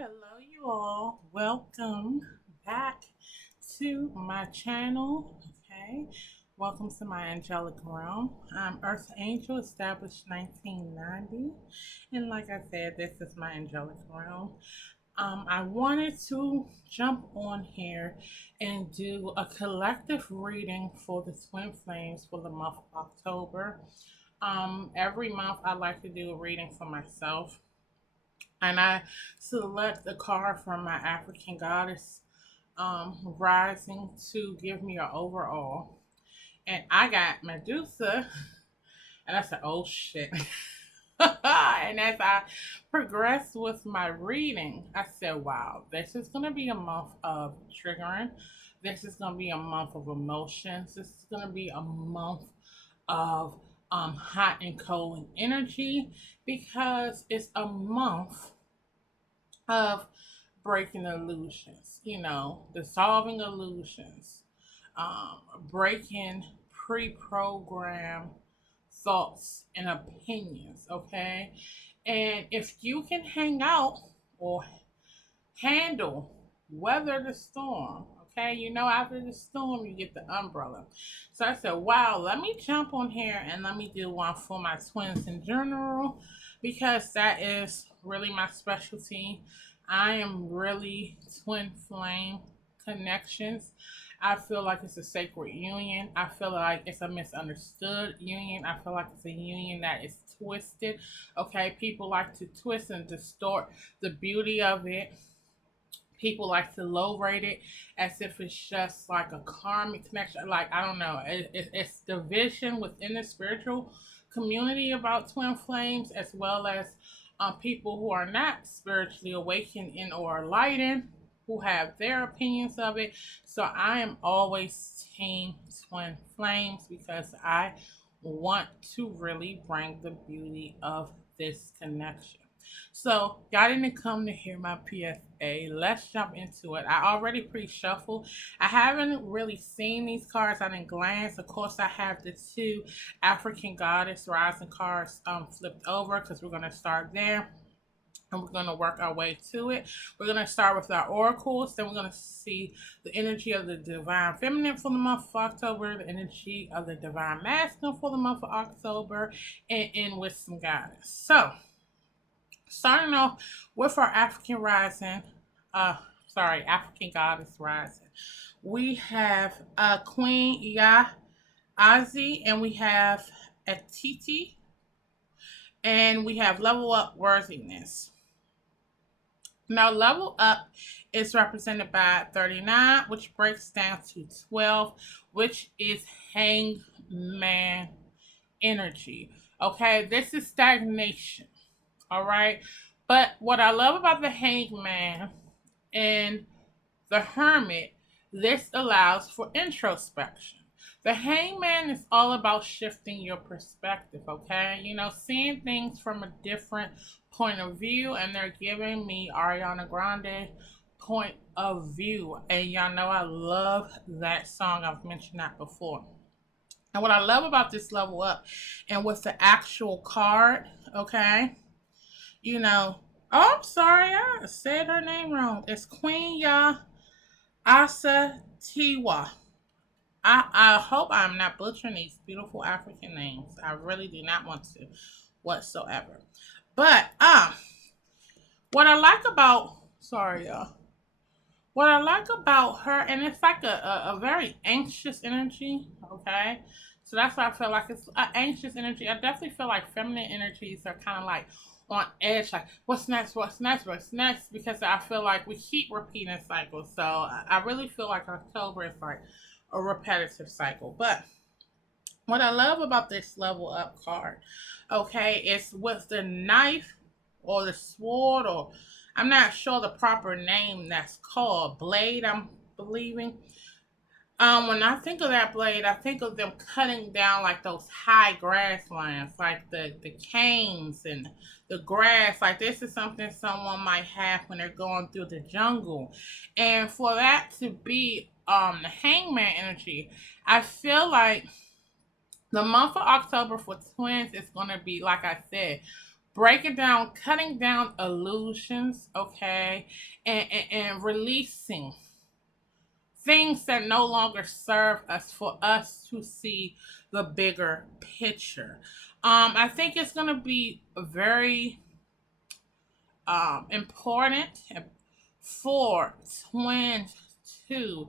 Hello, you all. Welcome back to my channel. Okay, welcome to my angelic realm. I'm Earth Angel, established 1990, and like I said, this is my angelic realm. I wanted to jump on here and do a collective reading for the twin flames for the month of October. Every month I like to do a reading for myself, and I select the card from my African goddess rising to give me an overall. And I got Medusa, and I said, oh shit. And as I progressed with my reading, I said, wow, this is going to be a month of triggering. This is going to be a month of emotions. This is going to be a month of hot and cold energy, because it's a month of breaking illusions, dissolving illusions, breaking pre programmed thoughts and opinions, okay? And if you can hang out or handle, weather the storm, okay? After the storm, you get the umbrella. So I said, wow, let me jump on here and let me do one for my twins in general, because that is really my specialty. I am really twin flame connections. I feel like it's a sacred union. I feel like it's a misunderstood union. I feel like it's a union that is twisted. Okay, people like to twist and distort the beauty of it. People like to low rate it as if it's just like a karmic connection. Like, I don't know. It's division within the spiritual community about twin flames, as well as people who are not spiritually awakened and or enlightened, who have their opinions of it. So I am always team twin flames, because I want to really bring the beauty of this connection. So y'all didn't come to hear my PSA. Let's jump into it. I already pre-shuffled. I haven't really seen these cards. I didn't glance. Of course, I have the two African Goddess Rising cards flipped over, because we're going to start there. And we're going to work our way to it. We're going to start with our oracles. Then we're going to see the energy of the Divine Feminine for the month of October, the energy of the Divine Masculine for the month of October, and end with some guidance. So, starting off with our African Goddess Rising, we have Queen Yazi, and we have Atiti, and we have Level Up Worthiness. Now, level up is represented by 39, which breaks down to 12, which is hangman energy. Okay, this is stagnation. All right, but what I love about the hangman and the hermit, this allows for introspection. The hangman is all about shifting your perspective, okay? Seeing things from a different point of view, and they're giving me Ariana Grande point of view. And y'all know I love that song. I've mentioned that before. And what I love about this level up and with the actual card, okay? Oh, I'm sorry, I said her name wrong. It's Queen Ya Asa Tiwa. I hope I'm not butchering these beautiful African names. I really do not want to whatsoever. But what I like about sorry y'all. What I like about her, and it's like a very anxious energy, okay? So that's why I feel like it's an anxious energy. I definitely feel like feminine energies are kind of like on edge, like what's next, what's next, what's next, because I feel like we keep repeating cycles. So I really feel like October is like a repetitive cycle. But what I love about this level up card, okay, is with the knife or the sword, or I'm not sure the proper name that's called, blade, I'm believing. When I think of that blade, I think of them cutting down like those high grasslands, like the canes and the grass. Like, this is something someone might have when they're going through the jungle, and for that to be the hangman energy, I feel like the month of October for twins is going to be, like I said, breaking down, cutting down illusions, okay, and releasing things that no longer serve us for us to see the bigger picture. I think it's going to be very important for twins to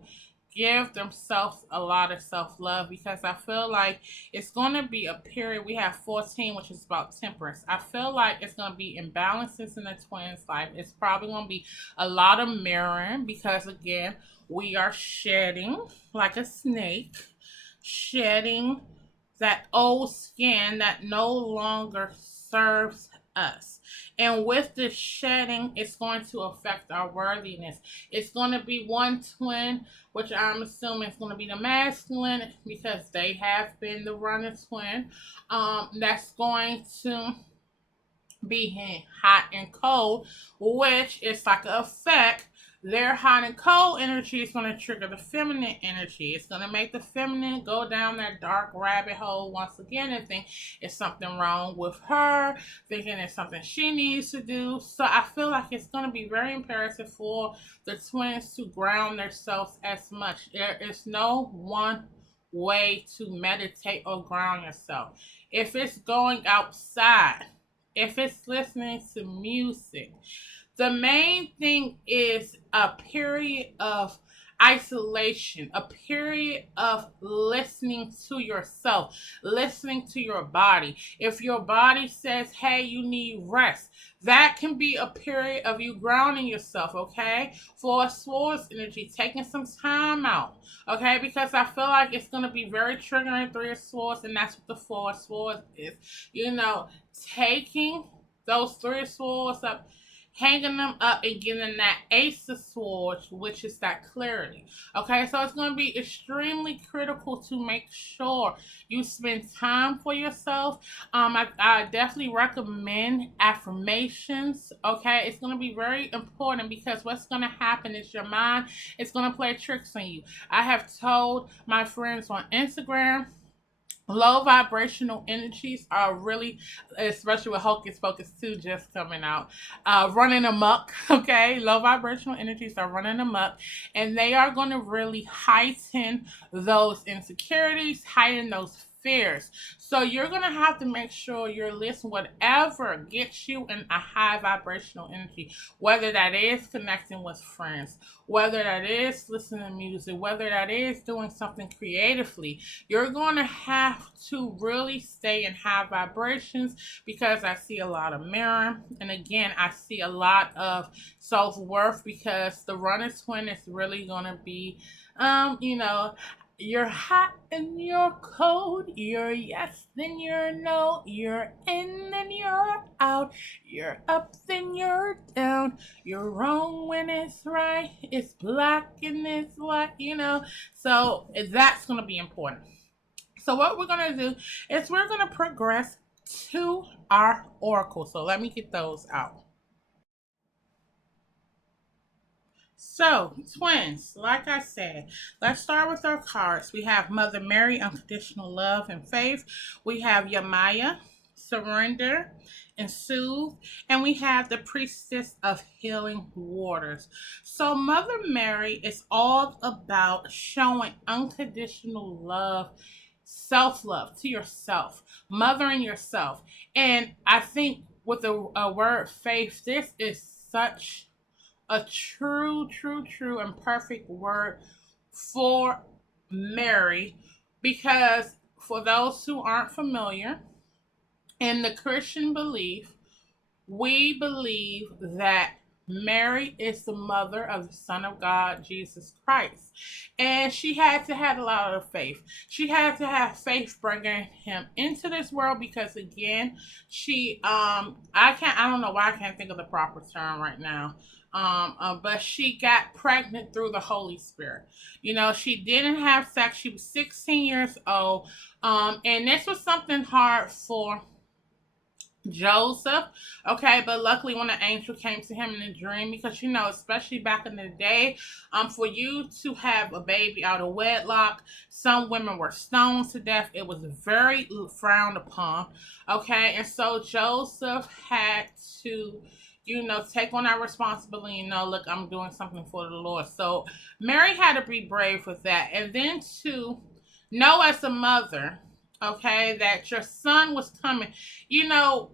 give themselves a lot of self-love, because I feel like it's going to be a period. We have 14, which is about temperance. I feel like it's going to be imbalances in the twins life. It's probably going to be a lot of mirroring, because again, we are shedding like a snake, shedding that old skin that no longer serves us. And with this shedding, it's going to affect our worthiness. It's going to be one twin, which I'm assuming is going to be the masculine, because they have been the runner twin. That's going to be hot and cold, which is like an effect. Their hot and cold energy is going to trigger the feminine energy. It's going to make the feminine go down that dark rabbit hole once again and think it's something wrong with her, thinking it's something she needs to do. So I feel like it's going to be very imperative for the twins to ground themselves as much. There is no one way to meditate or ground yourself. If it's going outside, if it's listening to music, the main thing is a period of isolation, a period of listening to yourself, listening to your body. If your body says, hey, you need rest, that can be a period of you grounding yourself, okay? For a swords energy, taking some time out, okay? Because I feel like it's going to be very triggering, Three of Swords, and that's what the Four of Swords is. Taking those Three of Swords up, hanging them up, and getting that Ace of Swords, which is that clarity. Okay, so it's going to be extremely critical to make sure you spend time for yourself. I definitely recommend affirmations. Okay, it's going to be very important, because what's going to happen is your mind is going to play tricks on you. I have told my friends on Instagram, low vibrational energies are really, especially with Hocus Pocus 2 just coming out, running amok, okay? Low vibrational energies are running amok, and they are going to really heighten those insecurities, heighten those fears. So you're going to have to make sure you're listening whatever gets you in a high vibrational energy, whether that is connecting with friends, whether that is listening to music, whether that is doing something creatively. You're going to have to really stay in high vibrations, because I see a lot of mirror. And again, I see a lot of self-worth, because the runner twin is really going to be, you're hot and you're cold. You're yes, then you're no. You're in, then you're out. You're up, then you're down. You're wrong when it's right. It's black and it's white. So that's going to be important. So what we're going to do is we're going to progress to our oracle. So let me get those out. So, twins, like I said, let's start with our cards. We have Mother Mary, unconditional love and faith. We have Yamaya, surrender and soothe. And we have the Priestess of healing waters. So, Mother Mary is all about showing unconditional love, self-love to yourself, mothering yourself. And I think with the word faith, this is such a true, true, true, and perfect word for Mary, because for those who aren't familiar, in the Christian belief, we believe that Mary is the mother of the Son of God, Jesus Christ. And she had to have a lot of faith. She had to have faith bringing him into this world, because again, I don't know why I can't think of the proper term right now. But she got pregnant through the Holy Spirit. She didn't have sex. She was 16 years old. And this was something hard for Joseph. Okay, but luckily when the angel came to him in a dream, because especially back in the day, for you to have a baby out of wedlock, some women were stoned to death. It was very frowned upon. Okay, and so Joseph had to take on that responsibility. Look, I'm doing something for the Lord. So Mary had to be brave with that. And then to know as a mother, okay, that your son was coming. We know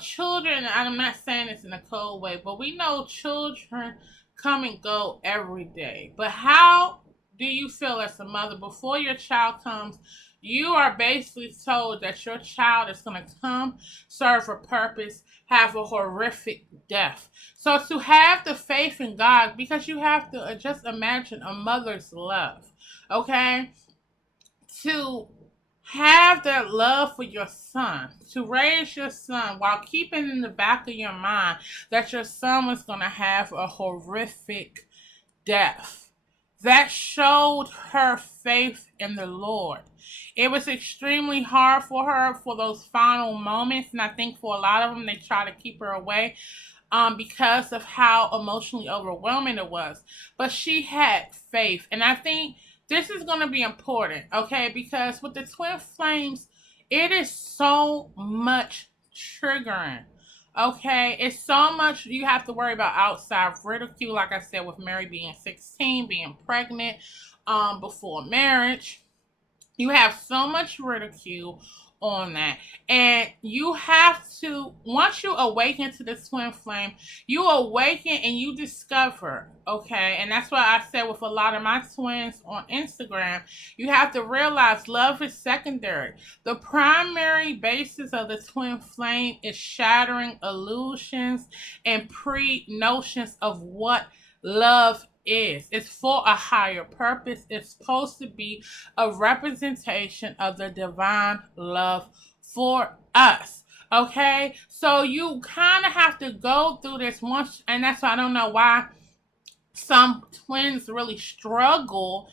children, I'm not saying this in a cold way, but we know children come and go every day. But how do you feel as a mother before your child comes? You are basically told that your child is going to come, serve a purpose, have a horrific death. So to have the faith in God, because you have to just imagine a mother's love, okay? To have that love for your son, to raise your son while keeping in the back of your mind that your son was going to have a horrific death. That showed her faith in the Lord. It was extremely hard for her for those final moments, and I think for a lot of them, they try to keep her away because of how emotionally overwhelming it was. But she had faith, and I think this is going to be important, okay? Because with the twin flames, it is so much triggering. Okay, it's so much you have to worry about outside ridicule, like I said, with Mary being 16, being pregnant, before marriage. You have so much ridicule on that. And you have to, once you awaken to the twin flame, you awaken and you discover, okay? And that's why I said with a lot of my twins on Instagram, you have to realize love is secondary. The primary basis of the twin flame is shattering illusions and pre-notions of what love is. It's for a higher purpose. It's supposed to be a representation of the divine love for us. Okay? So you kind of have to go through this once, and that's why I don't know why some twins really struggle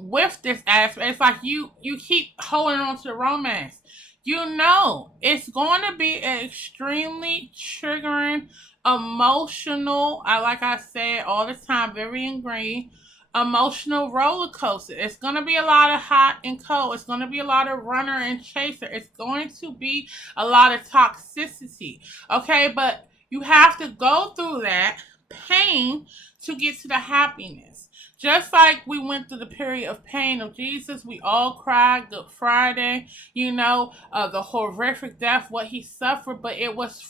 with this aspect. It's like you keep holding on to the romance. It's going to be an extremely triggering, emotional, like I said all the time, very ingrained, emotional roller coaster. It's going to be a lot of hot and cold. It's going to be a lot of runner and chaser. It's going to be a lot of toxicity. Okay, but you have to go through that pain to get to the happiness. Just like we went through the period of pain of Jesus, we all cried Good Friday, the horrific death, what he suffered, but it was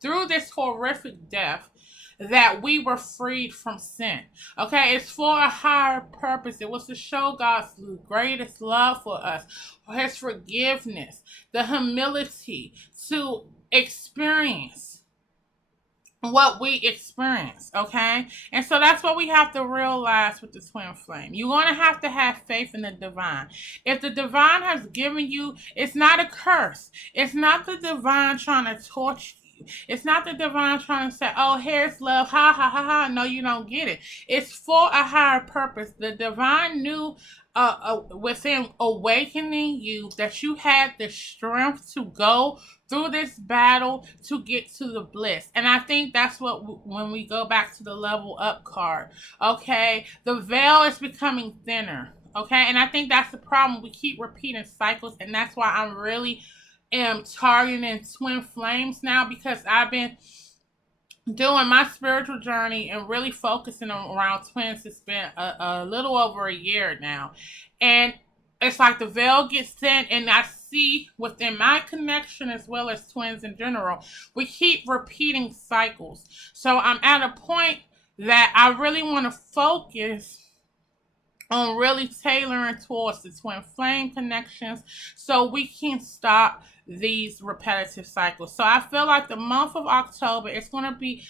through this horrific death that we were freed from sin. Okay, it's for a higher purpose. It was to show God's greatest love for us, his forgiveness, the humility to experience what we experience, okay? And so that's what we have to realize with the twin flame. You're going to have faith in the divine. If the divine has given you, it's not a curse. It's not the divine trying to torture you. It's not the divine trying to say, oh, here's love, ha, ha, ha, ha. No, you don't get it. It's for a higher purpose. The divine knew within awakening you that you had the strength to go through this battle to get to the bliss. And I think that's what, when we go back to the level up card, okay, the veil is becoming thinner, okay? And I think that's the problem. We keep repeating cycles, and that's why I'm really targeting twin flames now, because I've been doing my spiritual journey and really focusing around twins. It's been a little over a year now. And it's like the veil gets thin, and I see within my connection as well as twins in general, we keep repeating cycles. So I'm at a point that I really want to focus on really tailoring towards the twin flame connections so we can stop these repetitive cycles. So I feel like the month of October is going to be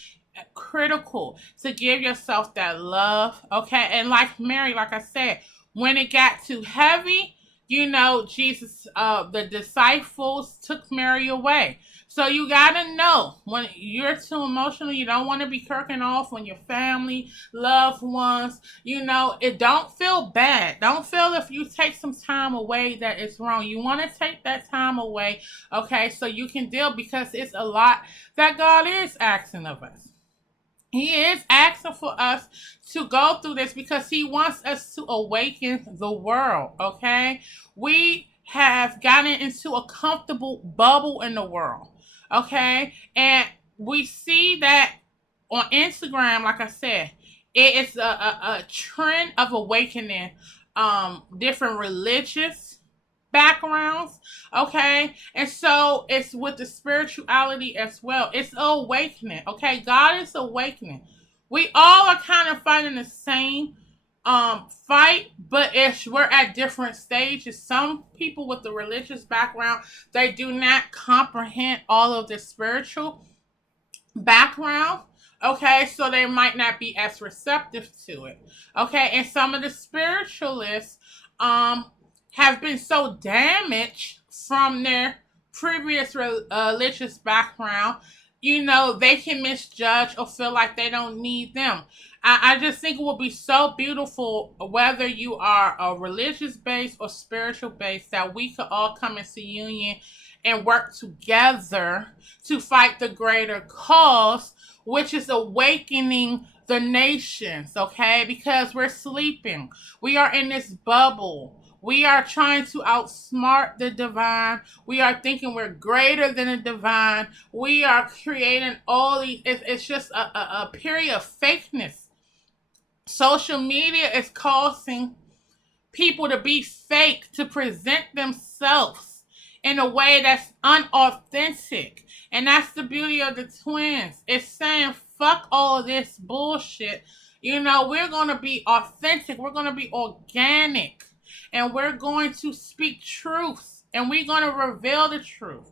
critical to give yourself that love, okay? And like Mary, like I said, when it got too heavy, Jesus, the disciples took Mary away. So you gotta know when you're too emotional, you don't want to be kirking off on your family, loved ones. It don't feel bad. Don't feel if you take some time away that it's wrong. You want to take that time away, okay, so you can deal, because it's a lot that God is asking of us. He is asking for us to go through this because he wants us to awaken the world, okay? We have gotten into a comfortable bubble in the world, okay? And we see that on Instagram, like I said, it is a trend of awakening different religious backgrounds, okay? And so it's with the spirituality as well. It's awakening, okay? God is awakening. We all are kind of fighting the same fight, but we're at different stages. Some people with the religious background, they do not comprehend all of the spiritual background, okay, so they might not be as receptive to it, okay. And some of the spiritualists have been so damaged from their previous religious background, they can misjudge or feel like they don't need them. I just think it will be so beautiful, whether you are a religious based or spiritual based, that we could all come into union and work together to fight the greater cause, which is awakening the nations, okay? Because we're sleeping. We are in this bubble. We are trying to outsmart the divine. We are thinking we're greater than the divine. We are creating all these, it's just a period of fakeness. Social media is causing people to be fake, to present themselves in a way that's unauthentic. And that's the beauty of the twins. It's saying, fuck all of this bullshit. We're going to be authentic. We're going to be organic. And we're going to speak truth. And we're going to reveal the truth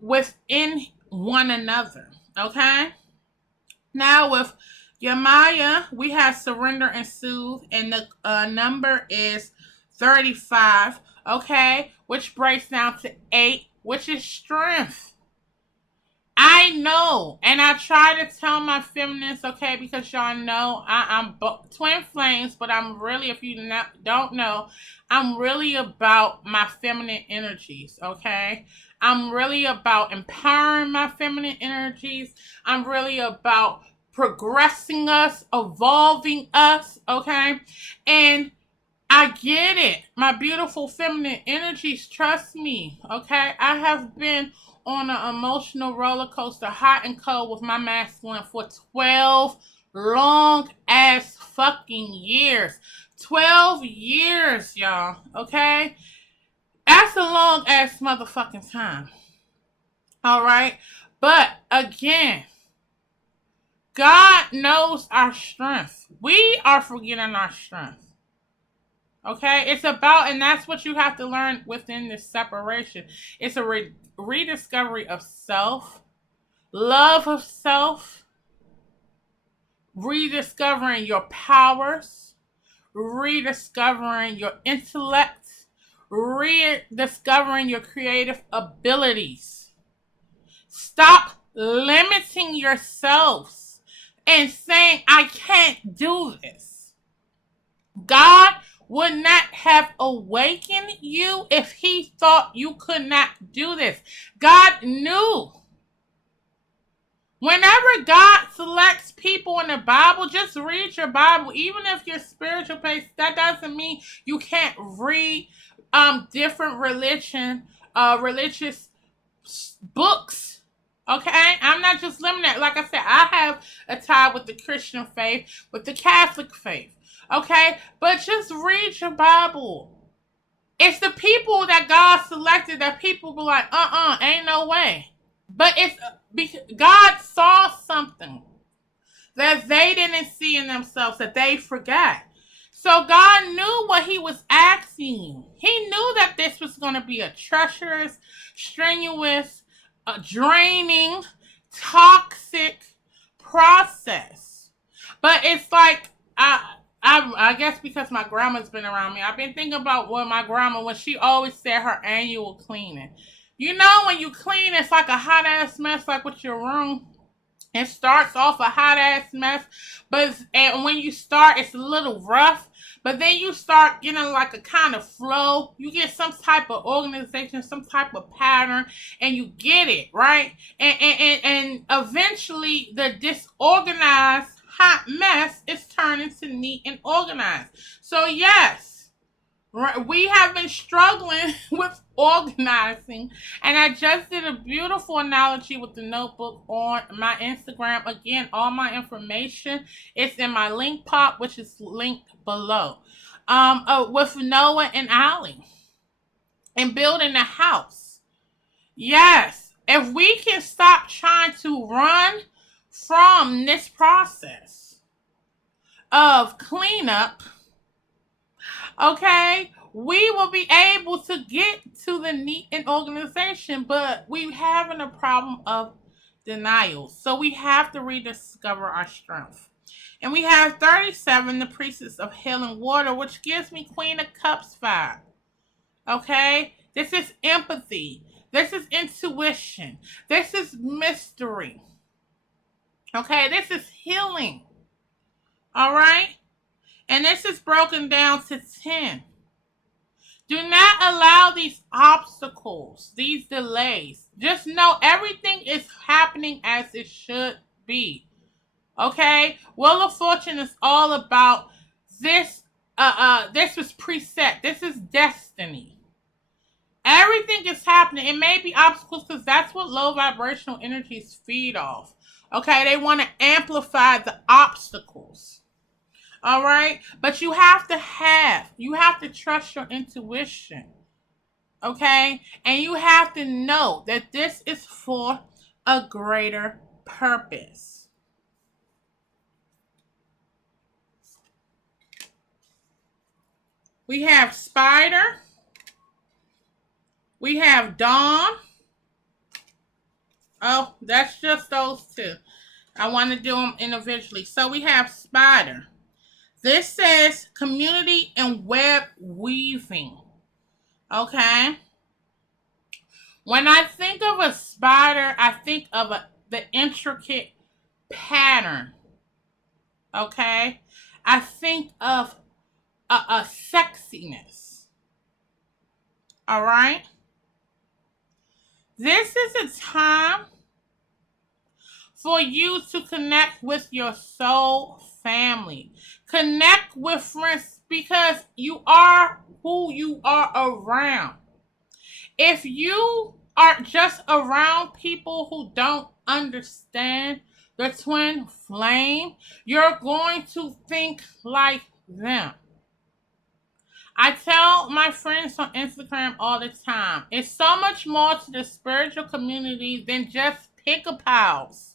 within one another. Okay? Now with Yamaya, we have surrender and soothe. And the number is 35. Okay? Which breaks down to 8, which is strength. I know, and I try to tell my feminists, okay, because y'all know I'm twin flames, but I'm really, if you don't know, I'm really about my feminine energies, okay? I'm really about empowering my feminine energies. I'm really about progressing us, evolving us, okay? And I get it. My beautiful feminine energies, trust me, okay? I have been on an emotional roller coaster, hot and cold, with my masculine for 12 long ass fucking years. 12 years, y'all, okay? That's a long ass motherfucking time. All right? But again, God knows our strength. We are forgetting our strength. Okay, it's about, and that's what you have to learn within this separation. It's a rediscovery of self, love of self, rediscovering your powers, rediscovering your intellect, rediscovering your creative abilities. Stop limiting yourselves and saying, I can't do this. God would not have awakened you if he thought you could not do this. God knew. Whenever God selects people in the Bible, just read your Bible. Even if you're spiritual based, that doesn't mean you can't read different religious books. Okay? I'm not just limited. Like I said, I have a tie with the Christian faith, with the Catholic faith. Okay? But just read your Bible. It's the people that God selected that people be like, ain't no way. But it's because God saw something that they didn't see in themselves, that they forgot. So God knew what he was asking you. He knew that this was going to be a treacherous, strenuous, draining, toxic process. But it's like, I guess because my grandma's been around me, I've been thinking about what my grandma, when she always said her annual cleaning. You know when you clean, it's like a hot ass mess, like with your room. It starts off a hot ass mess, and when you start, it's a little rough. But then you start getting like a kind of flow. You get some type of organization, some type of pattern, and you get it right. And eventually, the disorganized hot mess is turned into neat and organized. So yes. Right, we have been struggling with organizing, and I just did a beautiful analogy with the notebook on my Instagram. Again, all my information is in my link pop, which is linked below. With Noah and Allie and building a house. Yes, if we can stop trying to run from this process of cleanup, okay, we will be able to get to the neat and organization, but we having a problem of denial. So we have to rediscover our strength. And we have 37, the priestess of healing water, which gives me Queen of Cups vibe. Okay? This is empathy. This is intuition. This is mystery. Okay? This is healing. All right? And this is broken down to 10. Do not allow these obstacles, these delays. Just know everything is happening as it should be. Okay? Wheel of Fortune is all about this. This was preset. This is destiny. Everything is happening. It may be obstacles because that's what low vibrational energies feed off. Okay? They want to amplify the obstacles. All right? But you have to trust your intuition. Okay? And you have to know that this is for a greater purpose. We have Spider. We have Dawn. Oh, that's just those two. I want to do them individually. So we have Spider. This says community and web weaving. Okay? When I think of a spider, I think of the intricate pattern. Okay? I think of a sexiness. All right? This is a time for you to connect with your soul family. Connect with friends because you are who you are around. If you are just around people who don't understand the twin flame, you're going to think like them. I tell my friends on Instagram all the time, it's so much more to the spiritual community than just pick-a-pals.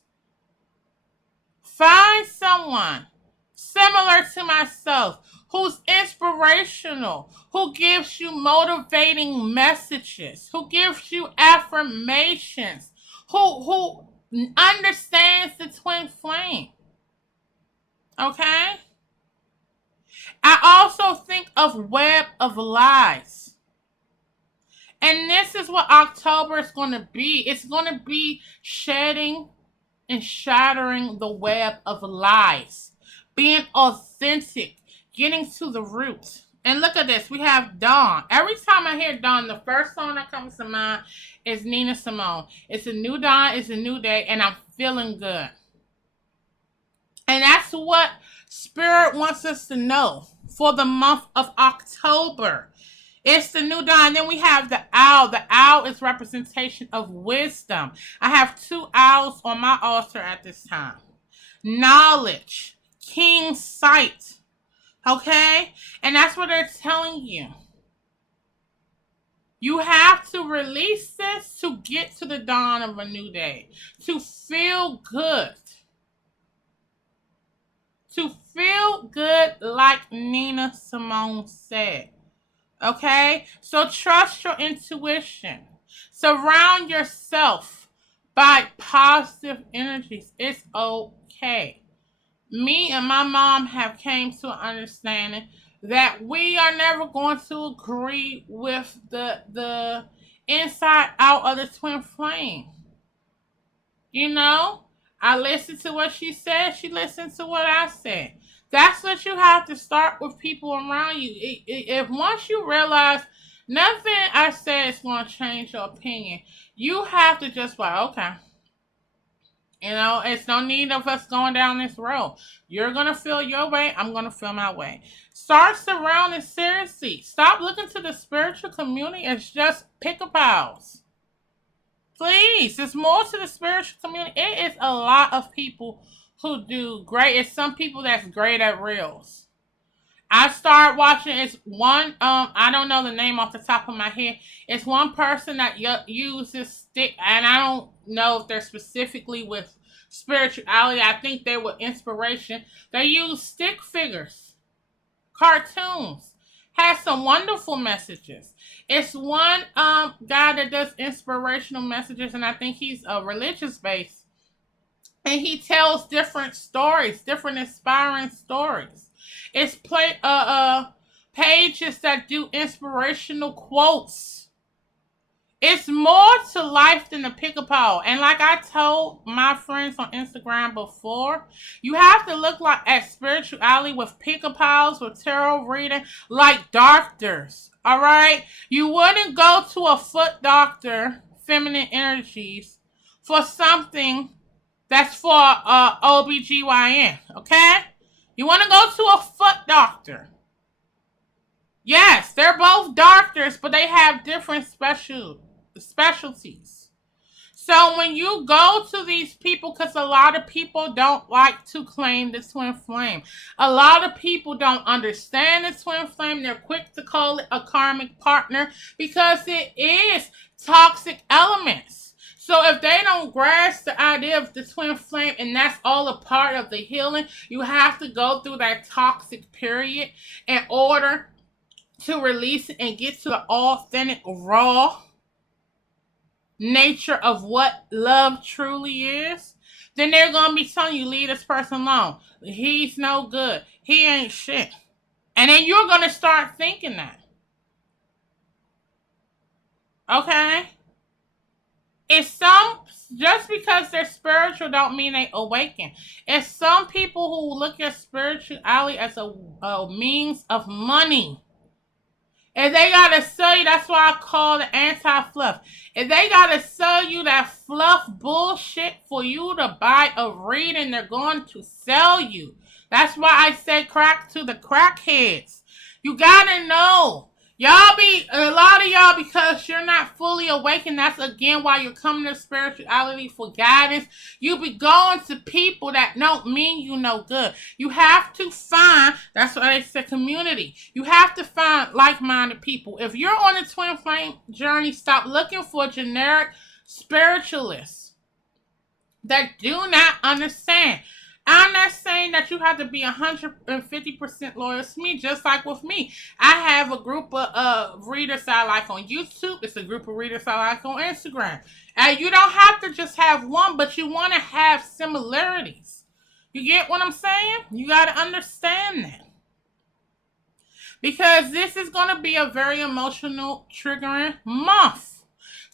Find someone similar to myself who's inspirational, who gives you motivating messages, who gives you affirmations, who understands the twin flame. Okay? I also think of Web of Lies. And this is what October is going to be. It's going to be shedding and shattering the web of lies. Being authentic. Getting to the roots. And look at this. We have Dawn. Every time I hear Dawn, the first song that comes to mind is Nina Simone. It's a new dawn. It's a new day. And I'm feeling good. And that's what Spirit wants us to know for the month of October. It's the new dawn. Then we have the owl. The owl is representation of wisdom. I have 2 owls on my altar at this time. Knowledge. Keen sight. Okay? And that's what they're telling you. You have to release this to get to the dawn of a new day. To feel good. To feel good like Nina Simone said. Okay? So trust your intuition. Surround yourself by positive energies. It's okay. Me and my mom have came to an understanding that we are never going to agree with the inside out of the twin flame. You know, I listened to what she said. She listened to what I said. That's what you have to start with people around you. If once you realize nothing I say is going to change your opinion, you have to just like, okay. You know, it's no need of us going down this road. You're going to feel your way. I'm going to feel my way. Start surrounding seriously. Stop looking to the spiritual community as just pick-a-pals. Please, there's more to the spiritual community. It is a lot of people who do great. It's some people that's great at reels. I started watching. It's one. I don't know the name off the top of my head. It's one person that uses stick, and I don't know if they're specifically with spirituality. I think they were inspiration. They use stick figures, cartoons. Has some wonderful messages. It's one guy that does inspirational messages, and I think he's a religious base, and he tells different stories, different inspiring stories. It's pages that do inspirational quotes. It's more to life than a pick-a-pole. And like I told my friends on Instagram before, you have to look at spirituality with pick-a-poles, with tarot reading, like doctors. Alright? You wouldn't go to a foot doctor, feminine energies, for something that's for OBGYN. Okay? You want to go to a foot doctor. Yes, they're both doctors, but they have different specialties. So when you go to these people, because a lot of people don't like to claim the twin flame. A lot of people don't understand the twin flame. They're quick to call it a karmic partner because it is toxic elements. So if they don't grasp the idea of the twin flame, and that's all a part of the healing, you have to go through that toxic period in order to release it and get to the authentic, raw nature of what love truly is. Then they're going to be telling you, leave this person alone. He's no good. He ain't shit. And then you're going to start thinking that. Okay? Just because they're spiritual don't mean they awaken. It's some people who look at spirituality as a means of money. If they gotta sell you, that's why I call it anti-fluff. If they gotta sell you that fluff bullshit for you to buy a reading, they're going to sell you. That's why I say crack to the crackheads. You gotta know. A lot of y'all, because you're not fully awakened, that's again why you're coming to spirituality for guidance. You be going to people that don't mean you no good. You have to find, that's why they say community. You have to find like-minded people. If you're on a twin flame journey, stop looking for generic spiritualists that do not understand. I'm not saying that you have to be 150% loyal to me, just like with me. I have a group of readers I like on YouTube. It's a group of readers I like on Instagram. And you don't have to just have one, but you want to have similarities. You get what I'm saying? You got to understand that. Because this is going to be a very emotional, triggering month.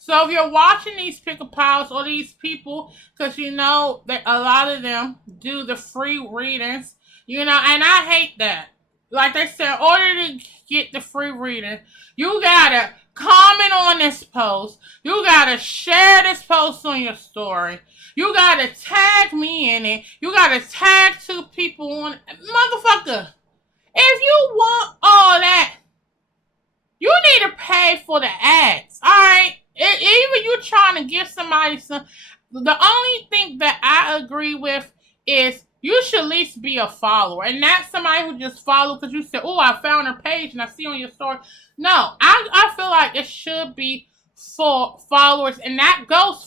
So if you're watching these pick-a-pals or these people, because you know that a lot of them do the free readings, you know, and I hate that. Like they said, in order to get the free reading, you gotta comment on this post. You gotta share this post on your story. You gotta tag me in it. You gotta tag 2 people on it. Motherfucker, if you want all that, you need to pay for the ads, alright? Even you trying to give somebody some, the only thing that I agree with is you should at least be a follower. And not somebody who just follow because you said, oh, I found her page and I see on your story. No, I feel like it should be for followers. And that goes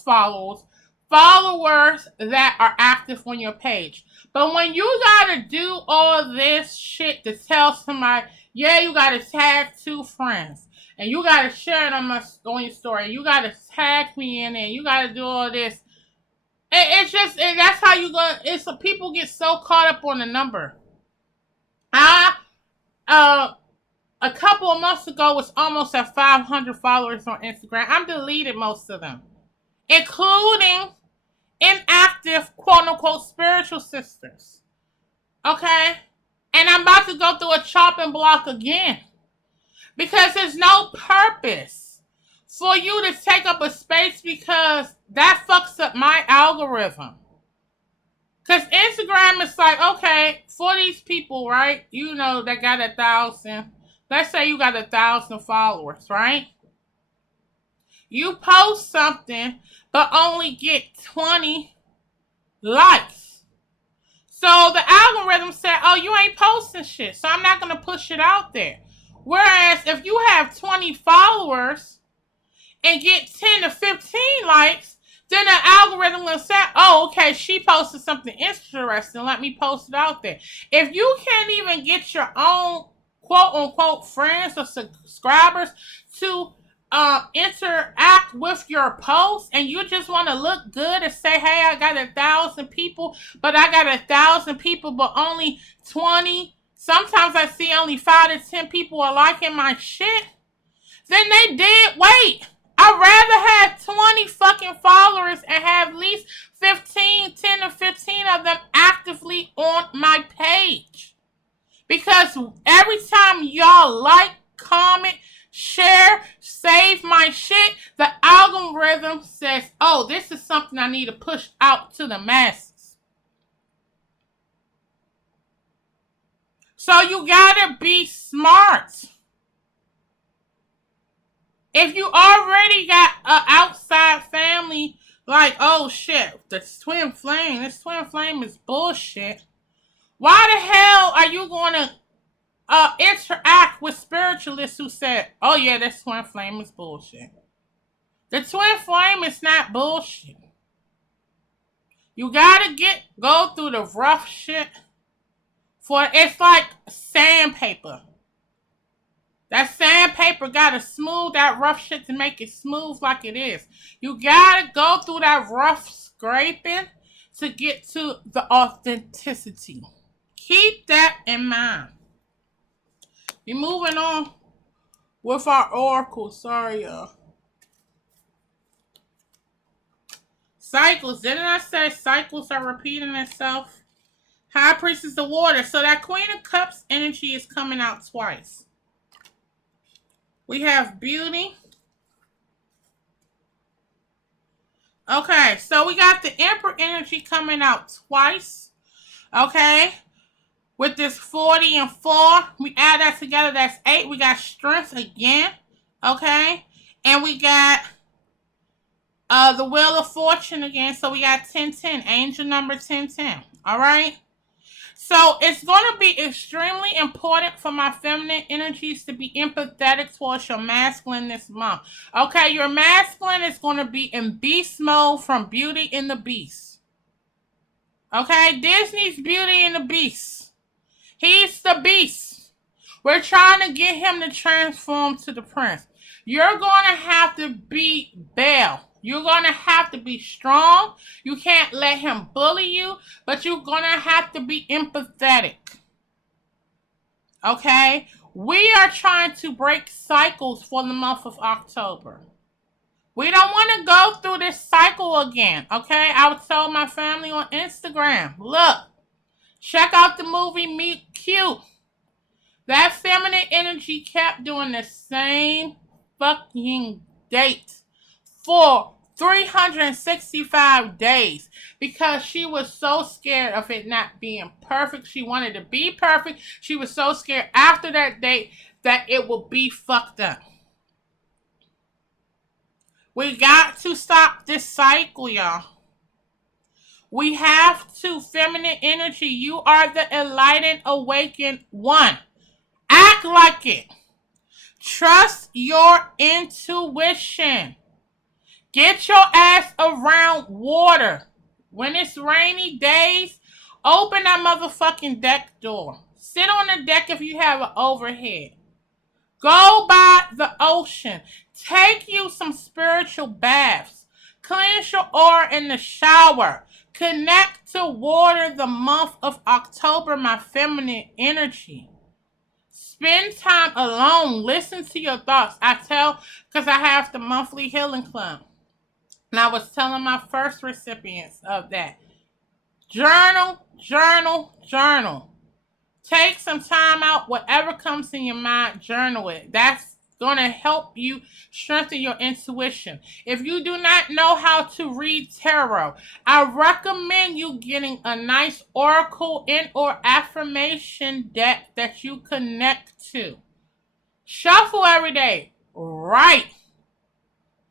followers that are active on your page. But when you gotta do all this shit to tell somebody, yeah, you gotta tag 2 friends. And you gotta share it on your story. You gotta tag me in it. You gotta do all this. That's how you go. People get so caught up on the number. a couple of months ago was almost at 500 followers on Instagram. I'm deleted most of them, including inactive, quote unquote, spiritual sisters. Okay? And I'm about to go through a chopping block again because there's no purpose for you to take up a space because that fucks up my algorithm. Because Instagram is like, okay, for these people, right? You know, that got 1,000. Let's say you got 1,000 followers, right? You post something, but only get 20 likes. So the algorithm said, oh, you ain't posting shit, so I'm not going to push it out there. Whereas if you have 20 followers and get 10 to 15 likes, then the algorithm will say, oh, okay, she posted something interesting. Let me post it out there. If you can't even get your own quote-unquote friends or subscribers to interact with your post and you just want to look good and say, hey, I got 1,000 people, but I got 1,000 people, but only 20. Sometimes I see only 5 to 10 people are liking my shit. Then they did wait. I'd rather have 20 fucking followers and have at least 10 to 15 of them actively on my page. Because every time y'all like, comment, share, save my shit, the algorithm says, oh, this is something I need to push out to the masses. So you gotta be smart. If you already got an outside family, like, oh shit, this twin flame is bullshit. Why the hell are you going to interact with spiritualists who said, oh yeah, this twin flame is bullshit? The twin flame is not bullshit. You gotta go through the rough shit. It's like sandpaper. That sandpaper gotta smooth that rough shit to make it smooth like it is. You gotta go through that rough scraping to get to the authenticity. Keep that in mind. We're moving on with our oracle. Sorry, y'all. Cycles. Didn't I say cycles are repeating itself? High Priestess of Water. So that Queen of Cups energy is coming out twice. We have Beauty. Okay, so we got the Emperor energy coming out twice. Okay, with this 40 and 4, we add that together, that's 8. We got Strength again. Okay, and we got the Wheel of Fortune again. So we got 1010, angel number 1010. All right. So it's going to be extremely important for my feminine energies to be empathetic towards your masculine this month. Okay, your masculine is going to be in beast mode from Beauty and the Beast. Okay, Disney's Beauty and the Beast. He's the beast. We're trying to get him to transform to the prince. You're going to have to be Belle. You're going to have to be strong. You can't let him bully you, but you're going to have to be empathetic. Okay? We are trying to break cycles for the month of October. We don't want to go through this cycle again. Okay? I told my family on Instagram, look, check out the movie Meet Cute. That feminine energy kept doing the same fucking date for 365 days because she was so scared of it not being perfect. She wanted to be perfect. She was so scared after that date that it will be fucked up. We got to stop this cycle, y'all. We have to. Feminine energy, you are the enlightened, awakened one. Act like it. Trust your intuition. Get your ass around water. When it's rainy days, open that motherfucking deck door. Sit on the deck if you have an overhead. Go by the ocean. Take you some spiritual baths. Cleanse your aura in the shower. Connect to water the month of October, my feminine energy. Spend time alone. Listen to your thoughts. I tell, because I have the monthly healing club. And I was telling my first recipients of that. Journal, journal, journal. Take some time out. Whatever comes in your mind, journal it. That's going to help you strengthen your intuition. If you do not know how to read tarot, I recommend you getting a nice oracle and or affirmation deck that you connect to. Shuffle every day. Write.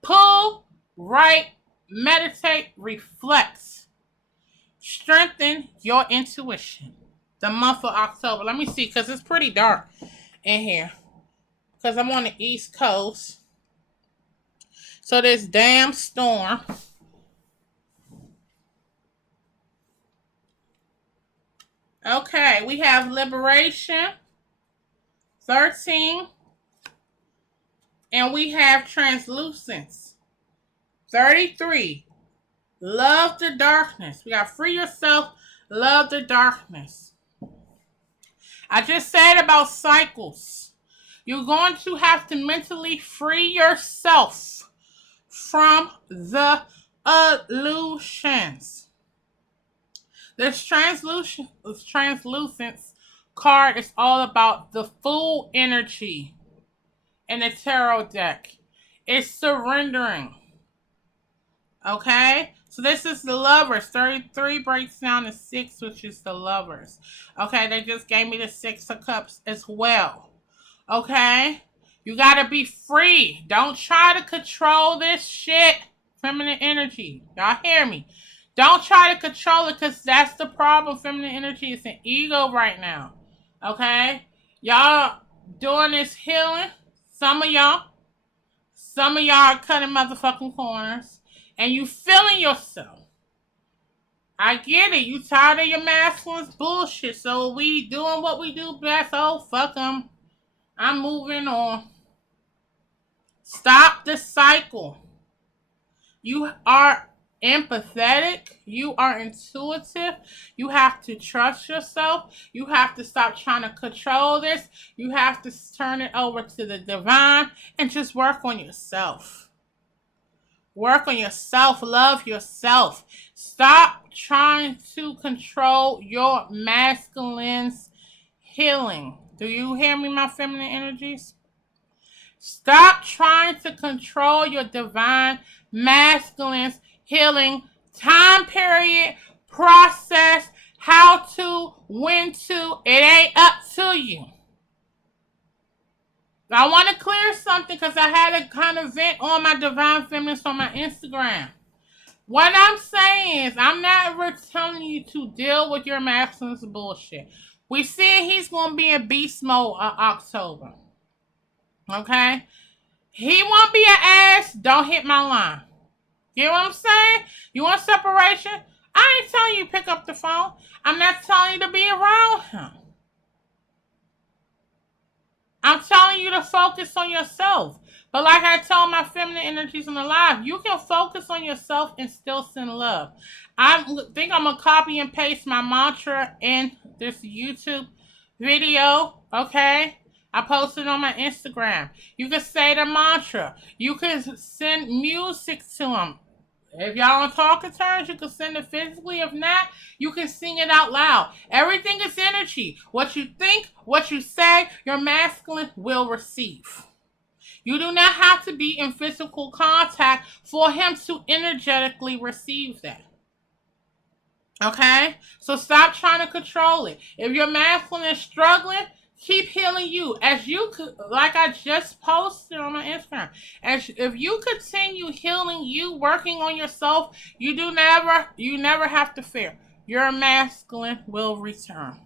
Pull. Write. Meditate. Reflect. Strengthen your intuition. The month of October. Let me see, because it's pretty dark in here. Because I'm on the East Coast. So this damn storm. Okay, we have Liberation. 13. And we have Translucence. 33. Love the darkness. We got free yourself. Love the darkness. I just said about cycles. You're going to have to mentally free yourself from the illusions. This translucence card is all about the full energy in the tarot deck. It's surrendering. Okay? So this is the Lovers. 33 breaks down to 6, which is the Lovers. Okay, they just gave me the 6 of Cups as well. Okay? You gotta be free. Don't try to control this shit. Feminine energy. Y'all hear me? Don't try to control it, because that's the problem. Feminine energy is an ego right now. Okay? Y'all doing this healing. Some of y'all are cutting motherfucking corners. And you feeling yourself. I get it. You tired of your masculine's bullshit. So we doing what we do best. Oh, fuck them. I'm moving on. Stop the cycle. You are empathetic. You are intuitive. You have to trust yourself. You have to stop trying to control this. You have to turn it over to the divine and just work on yourself. Work on yourself. Love yourself. Stop trying to control your masculine's healing. Do you hear me, my feminine energies? Stop trying to control your divine masculine's healing time period, process, how to, when to. It ain't up to you. I want to clear something because I had a kind of vent on my Divine Feminist on my Instagram. What I'm saying is, I'm never telling you to deal with your masculine's bullshit. We see he's going to be in beast mode October. Okay? He won't be an ass. Don't hit my line. You know what I'm saying? You want separation? I ain't telling you to pick up the phone. I'm not telling you to be around him. I'm telling you to focus on yourself. But like I told my feminine energies on the live, you can focus on yourself and still send love. I think I'm going to copy and paste my mantra in this YouTube video, okay? I posted on my Instagram. You can say the mantra. You can send music to them. If y'all on talking terms, you can send it physically. If not, you can sing it out loud. Everything is energy. What you think, what you say, your masculine will receive. You do not have to be in physical contact for him to energetically receive that. Okay? So stop trying to control it. If your masculine is struggling, keep healing you. As you could, like I just posted on my Instagram, if you continue healing you, working on yourself, you never have to fear. Your masculine will return.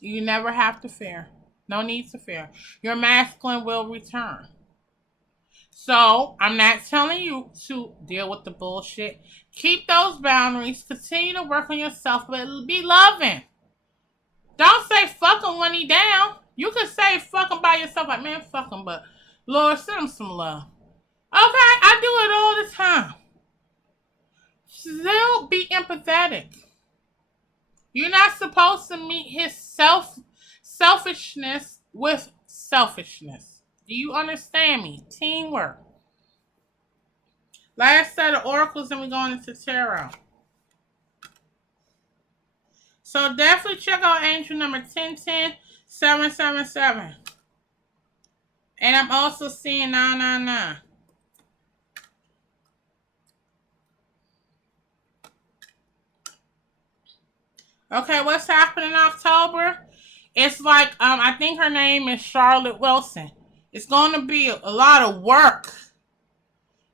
You never have to fear. No need to fear. Your masculine will return. So, I'm not telling you to deal with the bullshit. Keep those boundaries. Continue to work on yourself, but be loving. Don't say fuck him when he down. You can say fuck him by yourself. Like, man, fuck him, but Lord, send him some love. Okay, I do it all the time. Still be empathetic. You're not supposed to meet his selfishness with selfishness. Do you understand me? Teamwork. Last set of oracles, and we're going into tarot. So definitely check out angel number 1010-777. And I'm also seeing 999. Okay, what's happening in October? It's like, I think her name is Charlotte Wilson. It's going to be a lot of work.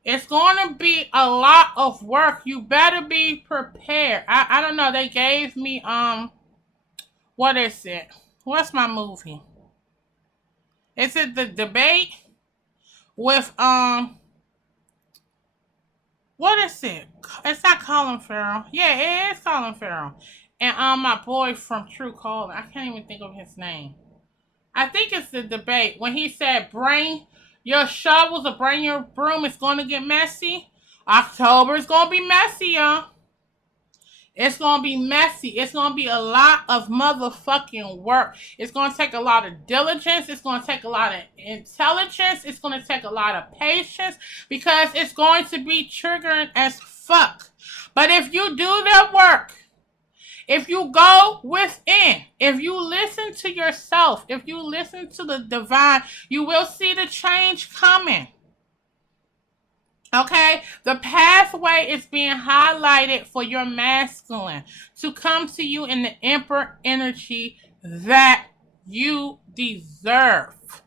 It's going to be a lot of work. You better be prepared. I don't know. They gave me, what is it? What's my movie? Is it the debate with, what is it? It's not Colin Farrell. Yeah, it is Colin Farrell. And my boy from True Calling. I can't even think of his name. I think it's the debate when he said, bring your shovels or bring your broom. It's going to get messy. October is going to be messy, y'all. It's going to be messy. It's going to be a lot of motherfucking work. It's going to take a lot of diligence. It's going to take a lot of intelligence. It's going to take a lot of patience because it's going to be triggering as fuck. But if you do the work, if you go within, if you listen to yourself, if you listen to the divine, you will see the change coming. Okay? The pathway is being highlighted for your masculine to come to you in the emperor energy that you deserve.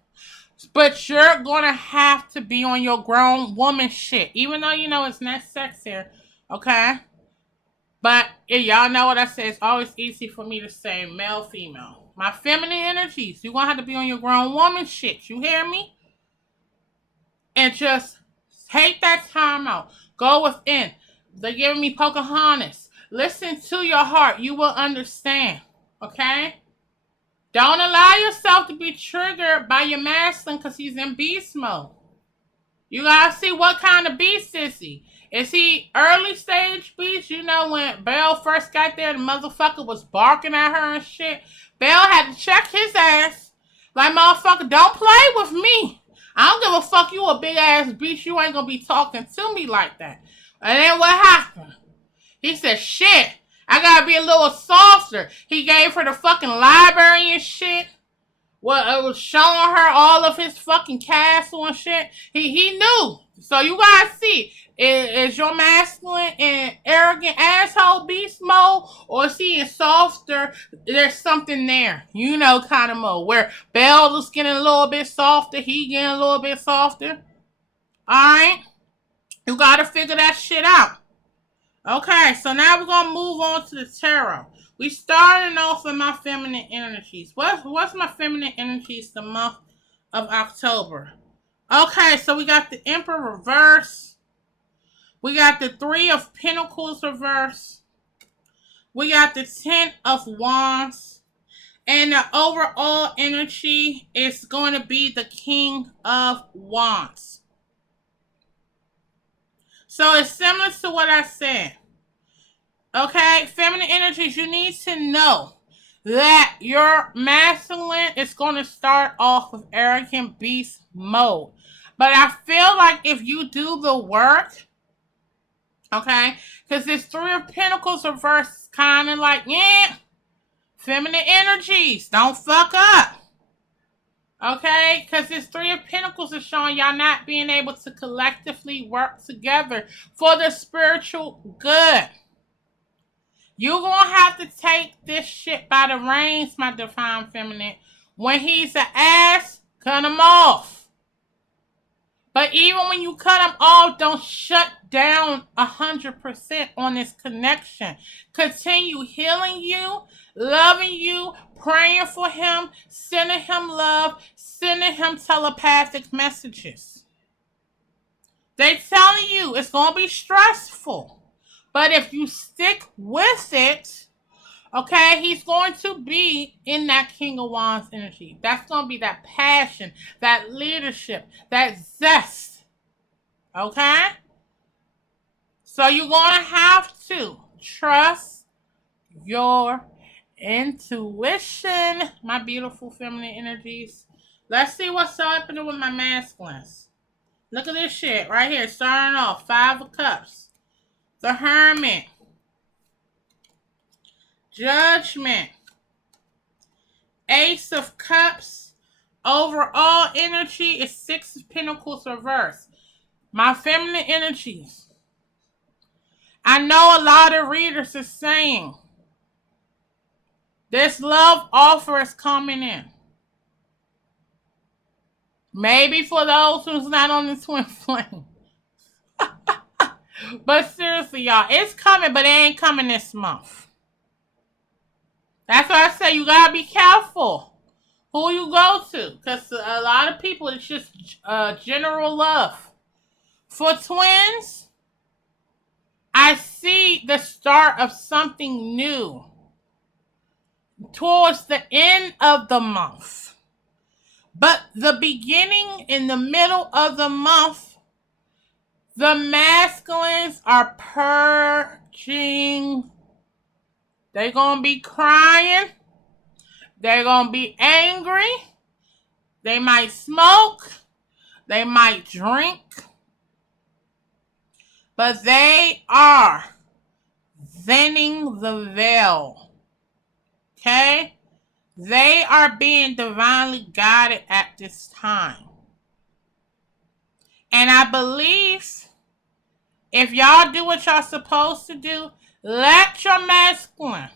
But you're going to have to be on your grown woman shit. Even though you know it's not sex here. Okay? But y'all know what I say. It's always easy for me to say male, female. My feminine energies. You're going to have to be on your grown woman shit. You hear me? And just take that time out. Go within. They're giving me Pocahontas. Listen to your heart. You will understand. Okay? Don't allow yourself to be triggered by your masculine because he's in beast mode. You got to see what kind of beast is he. Is he early stage beast? You know when Belle first got there, the motherfucker was barking at her and shit. Belle had to check his ass. Like, motherfucker, don't play with me. I don't give a fuck, you a big ass beast. You ain't gonna be talking to me like that. And then what happened? He said, shit, I gotta be a little softer. He gave her the fucking library and shit. Well, it was showing her all of his fucking castle and shit. He knew. So you guys see, is your masculine in arrogant asshole beast mode, or is he in softer? There's something there, you know, kind of mode where Belle is getting a little bit softer, he getting a little bit softer. All right, you gotta figure that shit out. Okay, so now we're gonna move on to the tarot. We starting off with my feminine energies. What's my feminine energies the month of October? Okay, so we got the Emperor reverse. We got the Three of Pentacles reverse. We got the Ten of Wands. And the overall energy is going to be the King of Wands. So it's similar to what I said. Okay, feminine energies, you need to know that your masculine is going to start off with arrogant beast mode. But I feel like if you do the work, okay, because this Three of Pentacles reverse is kind of like, yeah, feminine energies, don't fuck up. Okay, because this Three of Pentacles is showing y'all not being able to collectively work together for the spiritual good. You're going to have to take this shit by the reins, my divine feminine. When he's an ass, cut him off. But even when you cut him off, don't shut down 100% on this connection. Continue healing you, loving you, praying for him, sending him love, sending him telepathic messages. They telling you it's going to be stressful. But if you stick with it, okay, he's going to be in that King of Wands energy. That's going to be that passion, that leadership, that zest. Okay? So you're going to have to trust your Intuition, my beautiful feminine energies. Let's see what's happening with my masculines. Look at this shit right here. Starting off, 5 of Cups. The Hermit. Judgment. Ace of Cups. Overall energy is 6 of Pentacles reversed. My feminine energies. I know a lot of readers are saying this love offer is coming in. Maybe for those who's not on the twin flame. But seriously, y'all, it's coming, but it ain't coming this month. That's why I say you gotta be careful who you go to. Because a lot of people, it's just general love. For twins, I see the start of something new towards the end of the month. But the beginning in the middle of the month, the masculines are purging. They're going to be crying. They're going to be angry. They might smoke. They might drink. But they are thinning the veil. Okay? They are being divinely guided at this time. And I believe if y'all do what y'all supposed to do, let your masculine.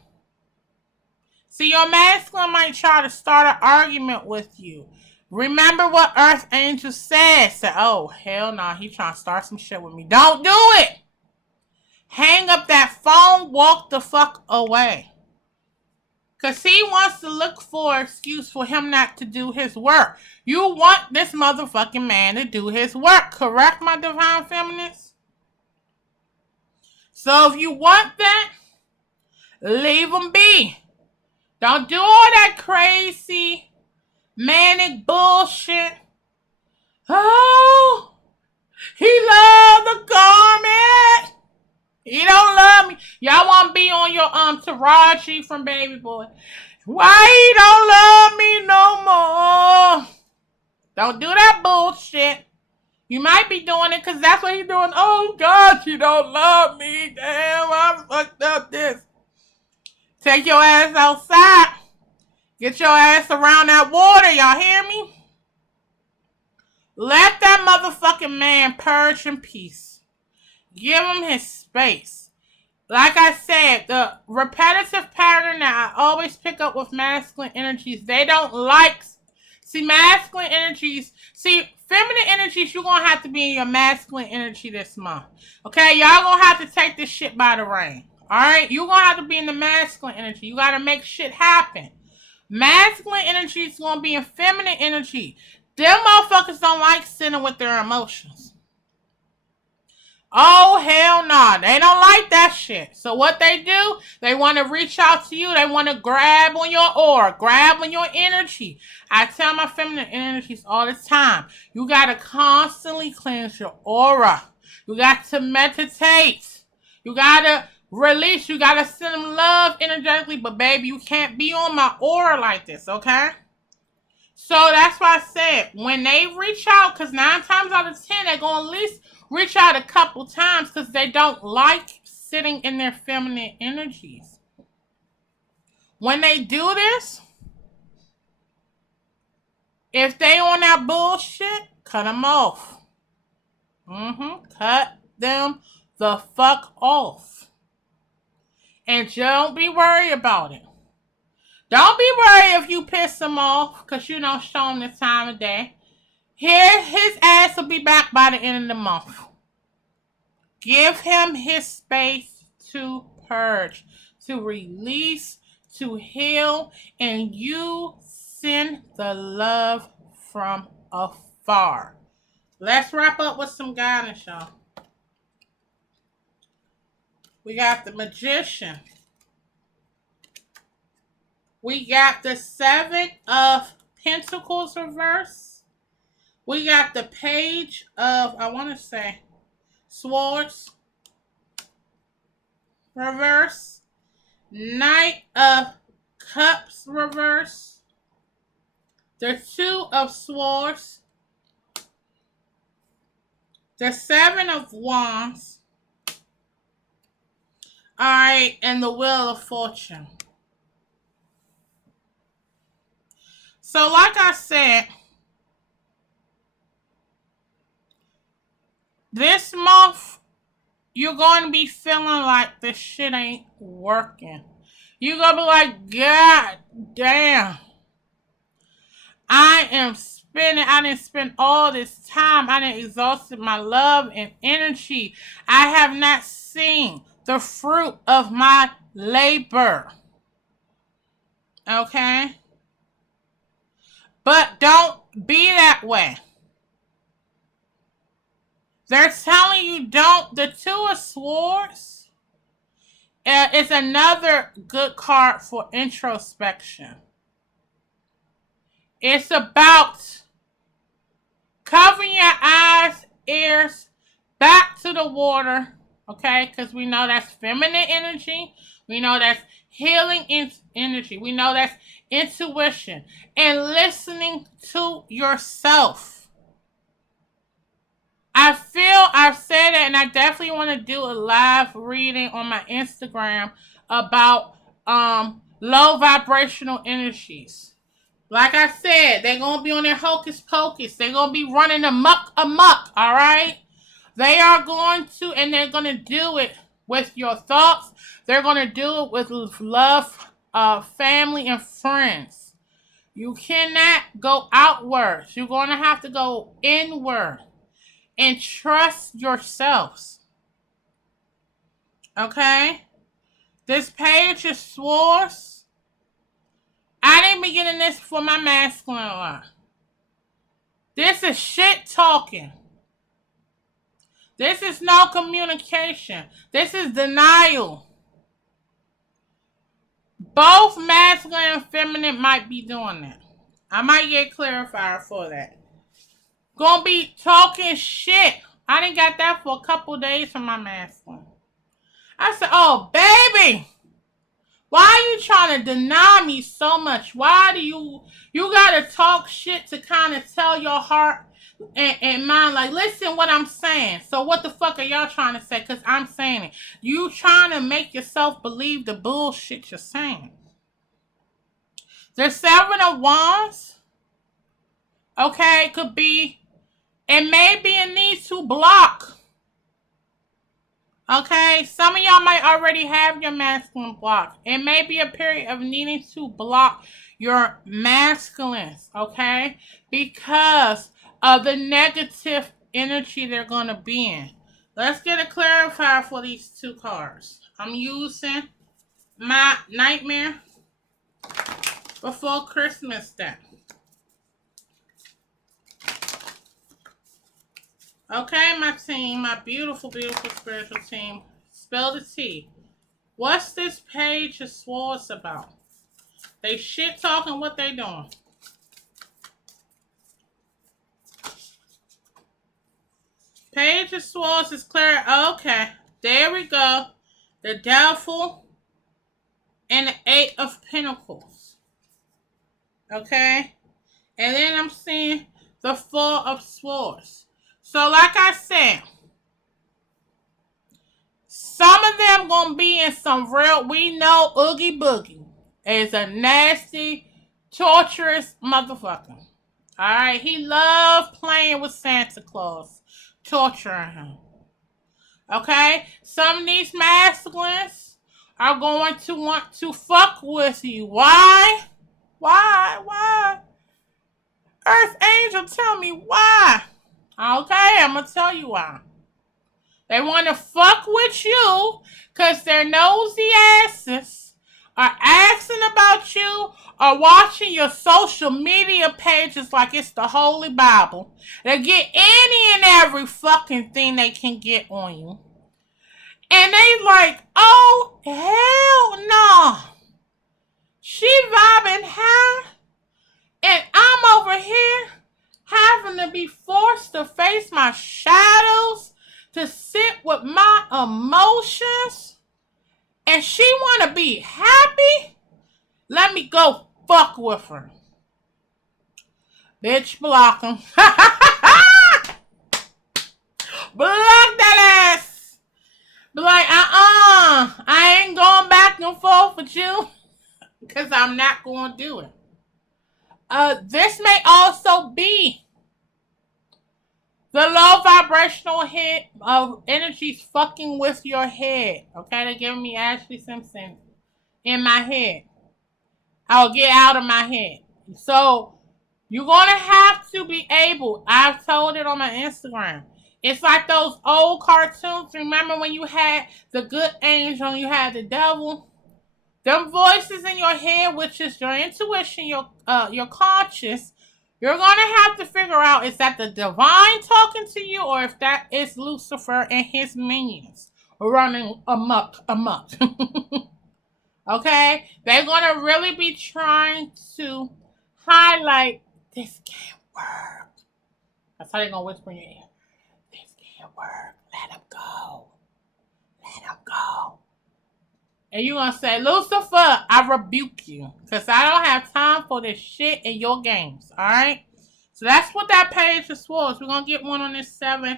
See, your masculine might try to start an argument with you. Remember what Earth Angel said. Say, oh, hell no, he trying to start some shit with me. Don't do it. Hang up that phone, walk the fuck away. Because he wants to look for an excuse for him not to do his work. You want this motherfucking man to do his work. Correct, my divine feminists? So if you want that, leave him be. Don't do all that crazy, manic bullshit. Oh, he loved the garment. He don't love me. Y'all want to be on your Taraji from Baby Boy. Why he don't love me no more? Don't do that bullshit. You might be doing it because that's what he's doing. Oh, God, you don't love me. Damn, I fucked up this. Take your ass outside. Get your ass around that water. Y'all hear me? Let that motherfucking man purge in peace. Give him his space. Like I said, the repetitive pattern that I always pick up with masculine energies, they don't like. See, masculine energies. See, feminine energies, you're going to have to be in your masculine energy this month. Okay? Y'all going to have to take this shit by the rein. Alright? You're going to have to be in the masculine energy. You got to make shit happen. Masculine energy is going to be in feminine energy. Them motherfuckers don't like sitting with their emotions. Oh, hell nah. They don't like that shit. So what they do, they want to reach out to you. They want to grab on your aura, grab on your energy. I tell my feminine energies all the time, you got to constantly cleanse your aura. You got to meditate. You got to release. You got to send them love energetically. But baby, you can't be on my aura like this, okay? So that's why I said, when they reach out, because 9 times out of 10, they're going to at least reach out a couple times because they don't like sitting in their feminine energies. When they do this, if they on that bullshit, cut them off. Cut them the fuck off. And don't be worried about it. Don't be worried if you piss them off because you don't show them the time of day. His ass will be back by the end of the month. Give him his space to purge, to release, to heal, and you send the love from afar. Let's wrap up with some guidance, y'all. We got the Magician. We got the 7 of Pentacles reverse. We got the Page of, I want to say, Swords reverse. Knight of Cups reverse, the Two of Swords, the Seven of Wands, alright, and the Wheel of Fortune. So like I said, this month, you're going to be feeling like this shit ain't working. You're going to be like, God damn. I didn't spend all this time. I didn't exhausted my love and energy. I have not seen the fruit of my labor. Okay? But don't be that way. They're telling you don't. The Two of Swords is another good card for introspection. It's about covering your eyes, ears, back to the water, okay? Because we know that's feminine energy. We know that's healing energy. We know that's intuition. And listening to yourself. I feel I've said it, and I definitely want to do a live reading on my Instagram about low vibrational energies. Like I said, they're going to be on their hocus pocus. They're going to be running amok, all right? They are going to, and they're going to do it with your thoughts. They're going to do it with love, family, and friends. You cannot go outwards. You're going to have to go inward and trust yourselves. Okay? This Page of Swords, I didn't be getting this for my masculine line. This is shit talking. This is no communication. This is denial. Both masculine and feminine might be doing that. I might get clarified for that. Gonna be talking shit. I didn't got that for a couple days from my masculine. I said, oh, baby. Why are you trying to deny me so much? Why do you gotta talk shit to kind of tell your heart and mind, like, listen what I'm saying. So what the fuck are y'all trying to say? Because I'm saying it. You trying to make yourself believe the bullshit you're saying. The Seven of Wands, okay, could be, it may be a need to block. Okay, some of y'all might already have your masculine block. It may be a period of needing to block your masculines, okay? Because of the negative energy they're going to be in. Let's get it clarified for these two cards. I'm using my Nightmare Before Christmas deck. Okay, my team, my beautiful, beautiful spiritual team. Spell the T. What's this Page of Swords about? They shit talking what they doing. Page of Swords is clear. Okay, there we go. The Devil and the Eight of Pentacles. Okay, and then I'm seeing the Four of Swords. So like I said, some of them going to be in some real, we know Oogie Boogie is a nasty, torturous motherfucker. Alright, he loved playing with Santa Claus, torturing him. Okay, some of these masculines are going to want to fuck with you. Why? Why? Earth Angel, tell me why. Okay, I'm going to tell you why. They want to fuck with you because their nosy asses are asking about you or watching your social media pages like it's the Holy Bible. They get any and every fucking thing they can get on you. And they like, oh, hell no. She vibing high and I'm over here having to be forced to face my shadows, to sit with my emotions, and she want to be happy? Let me go fuck with her. Bitch, block him. Block that ass. Be like, I ain't going back and forth with you. Because I'm not going to do it. This may also be the low vibrational hit of energies fucking with your head. Okay, they're giving me Ashley Simpson in my head. I'll get out of my head. So, you're going to have to be able, I've told it on my Instagram. It's like those old cartoons. Remember when you had the good angel and you had the devil? Them voices in your head, which is your intuition, your conscious, you're going to have to figure out, is that the divine talking to you, or if that is Lucifer and his minions running amok. Okay? They're going to really be trying to highlight, this can't work. That's how they're going to whisper in your ear. This can't work. Let him go. Let him go. And you're going to say, Lucifer, I rebuke you. Because I don't have time for this shit in your games. Alright? So that's what that page of swords. We're going to get one on this 7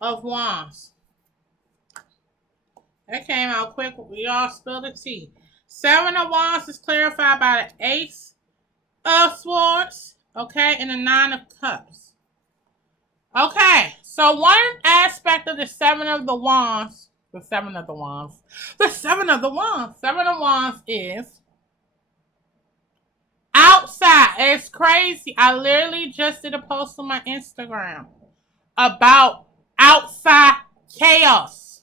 of wands. That came out quick. We all spilled the tea. 7 of wands is clarified by the ace of swords. Okay? And the 9 of cups. Okay. So one aspect of the 7 of the wands. The 7 of the wands. The 7 of the wands. 7 of wands is outside. It's crazy. I literally just did a post on my Instagram about outside chaos.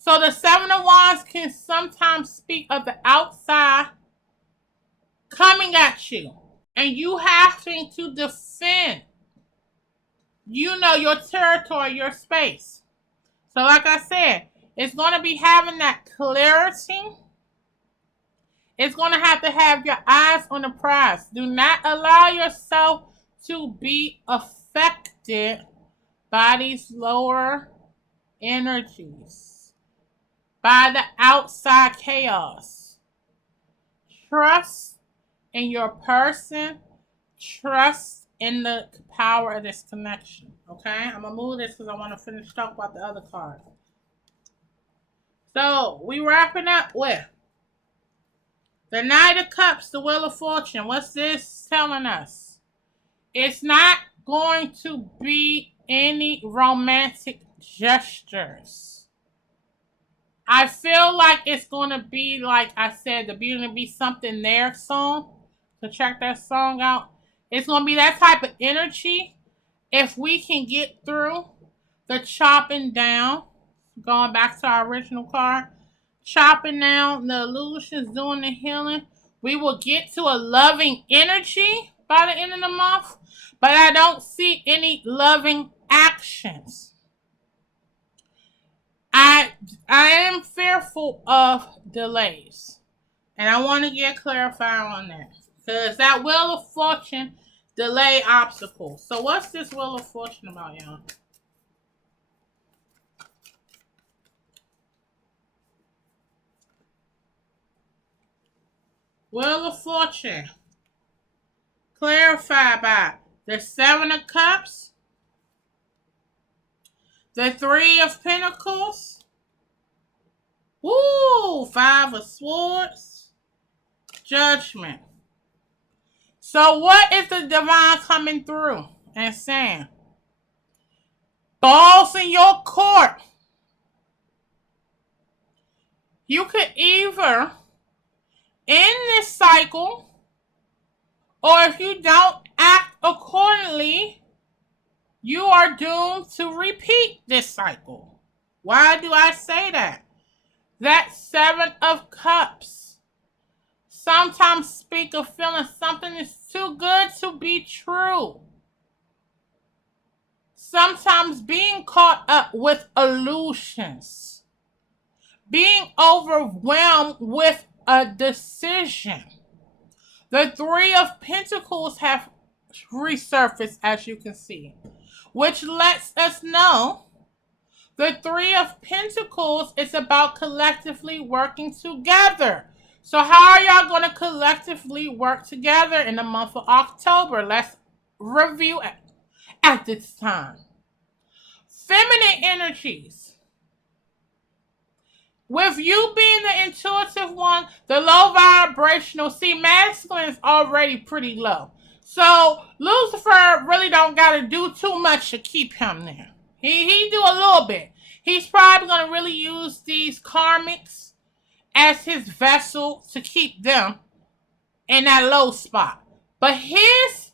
So the 7 of wands can sometimes speak of the outside coming at you. And you having to defend, your territory, your space. So like I said, it's going to be having that clarity. It's going to have your eyes on the prize. Do not allow yourself to be affected by these lower energies, by the outside chaos. Trust in your person. Trust in the power of this connection. Okay? I'm going to move this because I want to finish talking about the other card. So, we wrapping up with the Knight of Cups, the Wheel of Fortune. What's this telling us? It's not going to be any romantic gestures. I feel like it's going to be, like I said, there's going to be something there song. So check that song out. It's going to be that type of energy. If we can get through the chopping down, going back to our original card, chopping down the illusions, doing the healing, we will get to a loving energy by the end of the month. But I don't see any loving actions. I am fearful of delays. And I want to get clarified on that. Because that Wheel of Fortune, delay obstacles. So what's this Wheel of Fortune about, y'all? Wheel of Fortune, clarified by the 7 of Cups, the 3 of Pentacles, 5 of Swords, Judgment. So what is the divine coming through and saying? Balls in your court. You could either end this cycle, or if you don't act accordingly, you are doomed to repeat this cycle. Why do I say that? That 7 of Cups sometimes speak of feeling something is too good to be true. Sometimes being caught up with illusions. Being overwhelmed with a decision. The 3 of Pentacles have resurfaced, as you can see, which lets us know the 3 of Pentacles is about collectively working together. So how are y'all going to collectively work together in the month of October? Let's review at this time. Feminine energies. With you being the intuitive one, the low vibrational, see, masculine is already pretty low. So Lucifer really don't got to do too much to keep him there. He do a little bit. He's probably going to really use these karmics as his vessel to keep them in that low spot. But his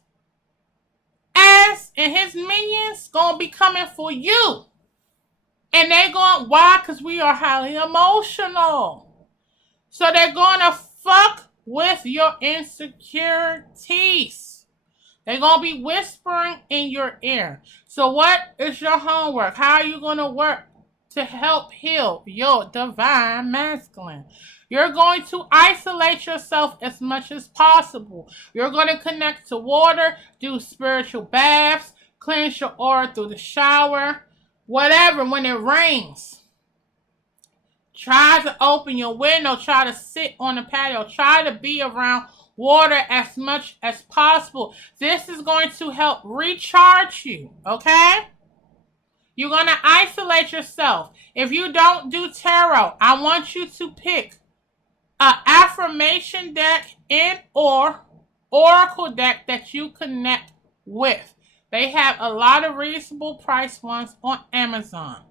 ass and his minions going to be coming for you. And they're going, why? Because we are highly emotional. So they're going to fuck with your insecurities. They're going to be whispering in your ear. So what is your homework? How are you going to work to help heal your divine masculine? You're going to isolate yourself as much as possible. You're going to connect to water, do spiritual baths, cleanse your aura through the shower. Whatever, when it rains, try to open your window, try to sit on the patio, try to be around water as much as possible. This is going to help recharge you, okay? You're going to isolate yourself. If you don't do tarot, I want you to pick an affirmation deck and or oracle deck that you connect with. They have a lot of reasonable price ones on Amazon.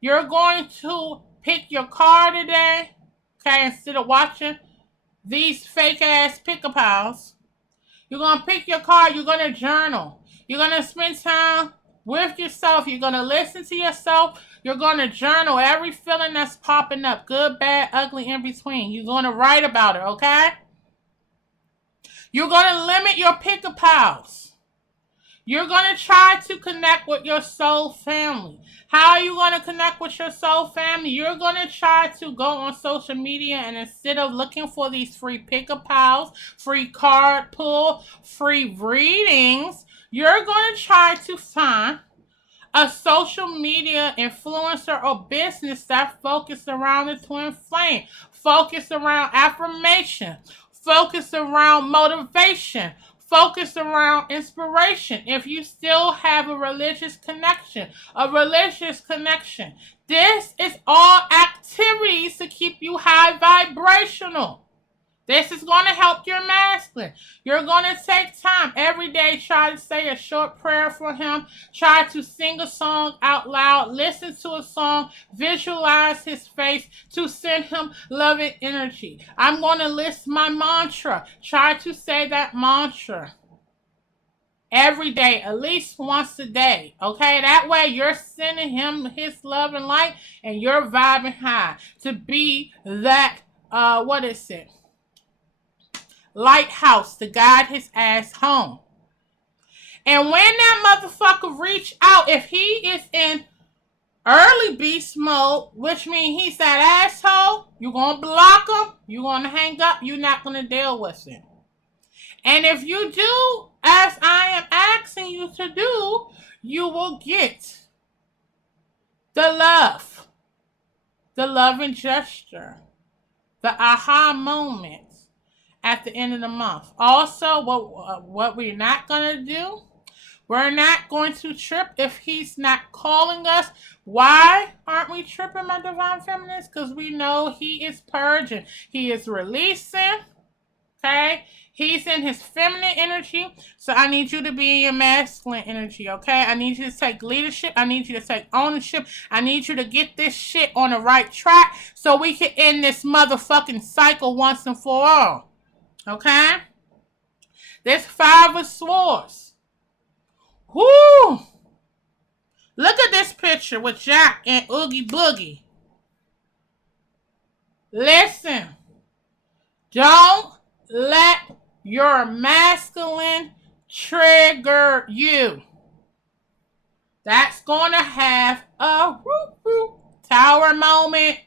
You're going to pick your card today, okay, instead of watching these fake ass pick-a-pals. You're going to pick your card. You're going to journal. You're going to spend time with yourself. You're going to listen to yourself. You're going to journal every feeling that's popping up, good, bad, ugly, in between. You're going to write about it, okay? You're going to limit your pick-a-pals. You're going to try to connect with your soul family. How are you going to connect with your soul family? You're going to try to go on social media, and instead of looking for these free pick-a-pals, free card pull, free readings, you're going to try to find a social media influencer or business that focuses around the twin flame, focus around affirmation, focus around motivation, focus around inspiration. If you still have a religious connection, this is all activities to keep you high vibrational. This is going to help your masculine. You're going to take time every day, try to say a short prayer for him, try to sing a song out loud, listen to a song, visualize his face to send him loving energy. I'm going to list my mantra. Try to say that mantra every day, at least once a day, okay? That way you're sending him his love and light, and you're vibing high to be that, lighthouse to guide his ass home. And when that motherfucker reach out, if he is in early beast mode, which means he's that asshole, you're going to block him, you're going to hang up, you're not going to deal with him. And if you do as I am asking you to do, you will get the loving gesture, the aha moment at the end of the month. Also, what we're not going to do, we're not going to trip if he's not calling us. Why aren't we tripping, my divine feminists? Because we know he is purging. He is releasing, okay? He's in his feminine energy. So I need you to be in your masculine energy, okay? I need you to take leadership. I need you to take ownership. I need you to get this shit on the right track so we can end this motherfucking cycle once and for all. Okay? This Five of Swords. Whoo! Look at this picture with Jack and Oogie Boogie. Listen. Don't let your masculine trigger you. That's going to have a tower moment.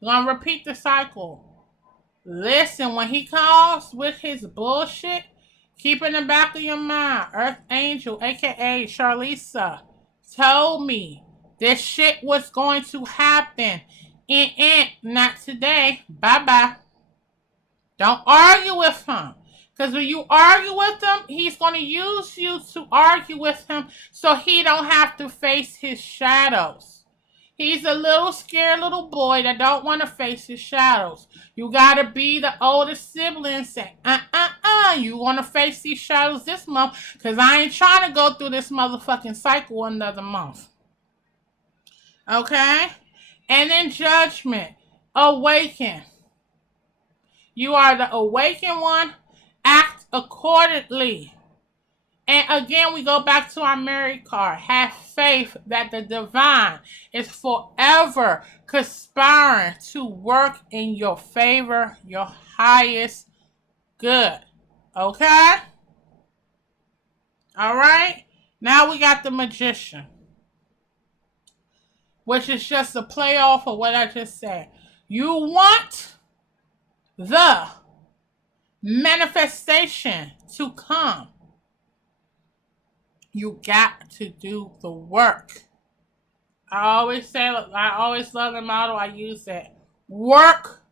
I'm going to repeat the cycle. Listen, when he calls with his bullshit, keep in the back of your mind, Earth Angel, a.k.a. Charlisa, told me this shit was going to happen. Not today. Bye-bye. Don't argue with him. Because when you argue with him, he's going to use you to argue with him so he don't have to face his shadows. He's a little scared little boy that don't want to face his shadows. You got to be the older sibling and say, you want to face these shadows this month because I ain't trying to go through this motherfucking cycle another month. Okay? And then judgment. Awaken. You are the awakened one. Act accordingly. And again, we go back to our married card. Have faith that the divine is forever conspiring to work in your favor, your highest good. Okay? All right? Now we got the magician, which is just a play off of what I just said. You want the manifestation to come. You got to do the work. I always love the model. I use it. Work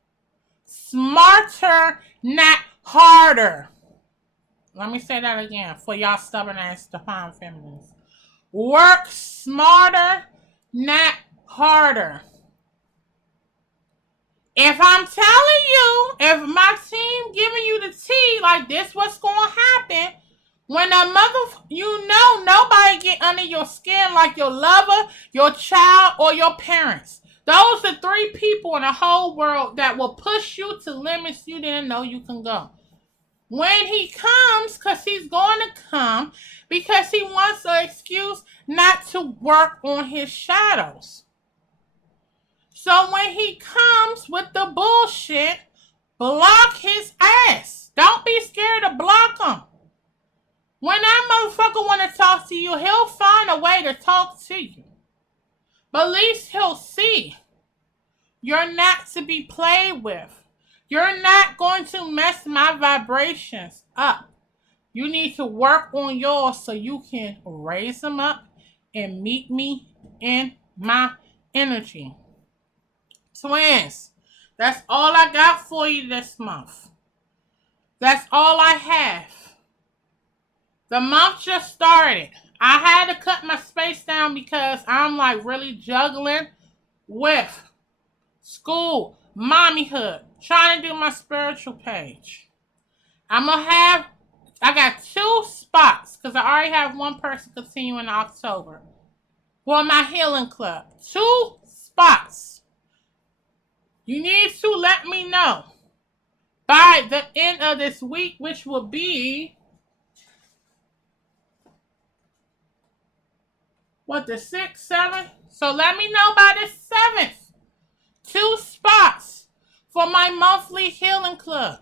smarter, not harder. Let me say that again for y'all stubborn ass divine feminines. Work smarter, not harder. If I'm telling you, if my team giving you the tea, like this what's going to happen, when nobody get under your skin like your lover, your child, or your parents. Those are 3 people in the whole world that will push you to limits you didn't know you can go. When he comes, because he's going to come, because he wants an excuse not to work on his shadows. So when he comes with the bullshit, block his ass. Don't be scared to block him. When that motherfucker want to talk to you, he'll find a way to talk to you. But at least he'll see you're not to be played with. You're not going to mess my vibrations up. You need to work on yours so you can raise them up and meet me in my energy. Twins, that's all I got for you this month. That's all I have. The month just started. I had to cut my space down because I'm like really juggling with school, mommyhood, trying to do my spiritual page. I got 2 spots because I already have 1 person continuing in October for my healing club. 2 spots. You need to let me know by the end of this week, which will be the 6th, 7th? So let me know by the 7th. 2 spots for my monthly healing club.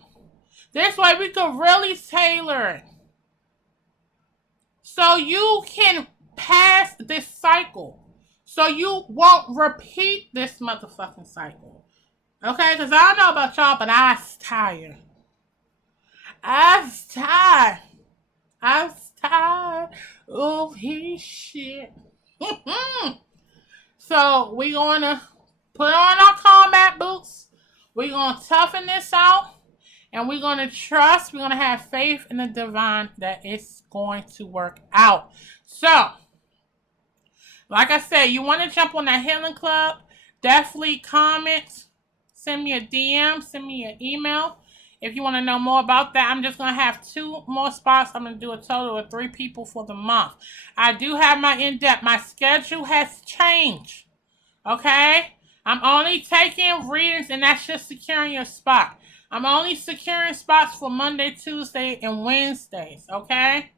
This way we can really tailor it. So you can pass this cycle. So you won't repeat this motherfucking cycle. Okay? Because I don't know about y'all, but I was tired. of his shit. So we're going to put on our combat boots. We're going to toughen this out. And we're going to trust. We're going to have faith in the divine that it's going to work out. So, like I said, you want to jump on that healing club, definitely comment. Send me a DM. Send me an email. If you want to know more about that, I'm just going to have 2 more spots. I'm going to do a total of 3 people for the month. I do have my in-depth. My schedule has changed. Okay? I'm only taking readings, and that's just securing your spot. I'm only securing spots for Monday, Tuesday, and Wednesdays. Okay?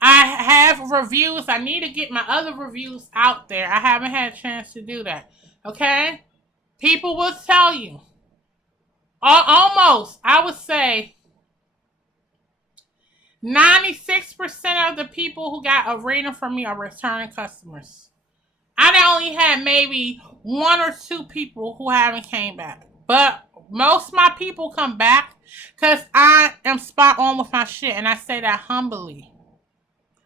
I have reviews. I need to get my other reviews out there. I haven't had a chance to do that. Okay? People will tell you. Almost, I would say 96% of the people who got a reading from me are returning customers. I only had maybe 1 or 2 people who haven't came back. But most of my people come back because I am spot on with my shit. And I say that humbly.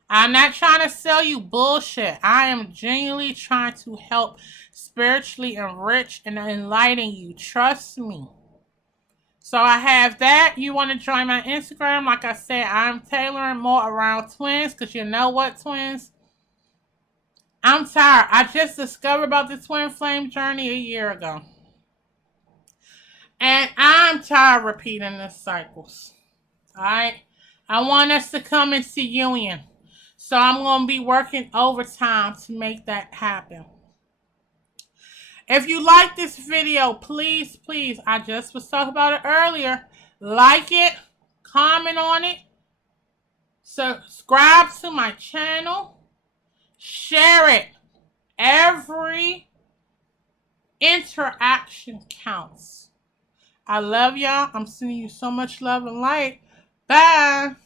I'm not trying to sell you bullshit. I am genuinely trying to help spiritually enrich and enlighten you. Trust me. So I have that. You want to join my Instagram? Like I said, I'm tailoring more around twins because you know what, twins? I'm tired. I just discovered about the twin flame journey a year ago. And I'm tired of repeating the cycles. Alright? I want us to come into union. So I'm going to be working overtime to make that happen. If you like this video, please, I just was talking about it earlier. Like it, comment on it, subscribe to my channel, share it. Every interaction counts. I love y'all. I'm sending you so much love and light. Bye.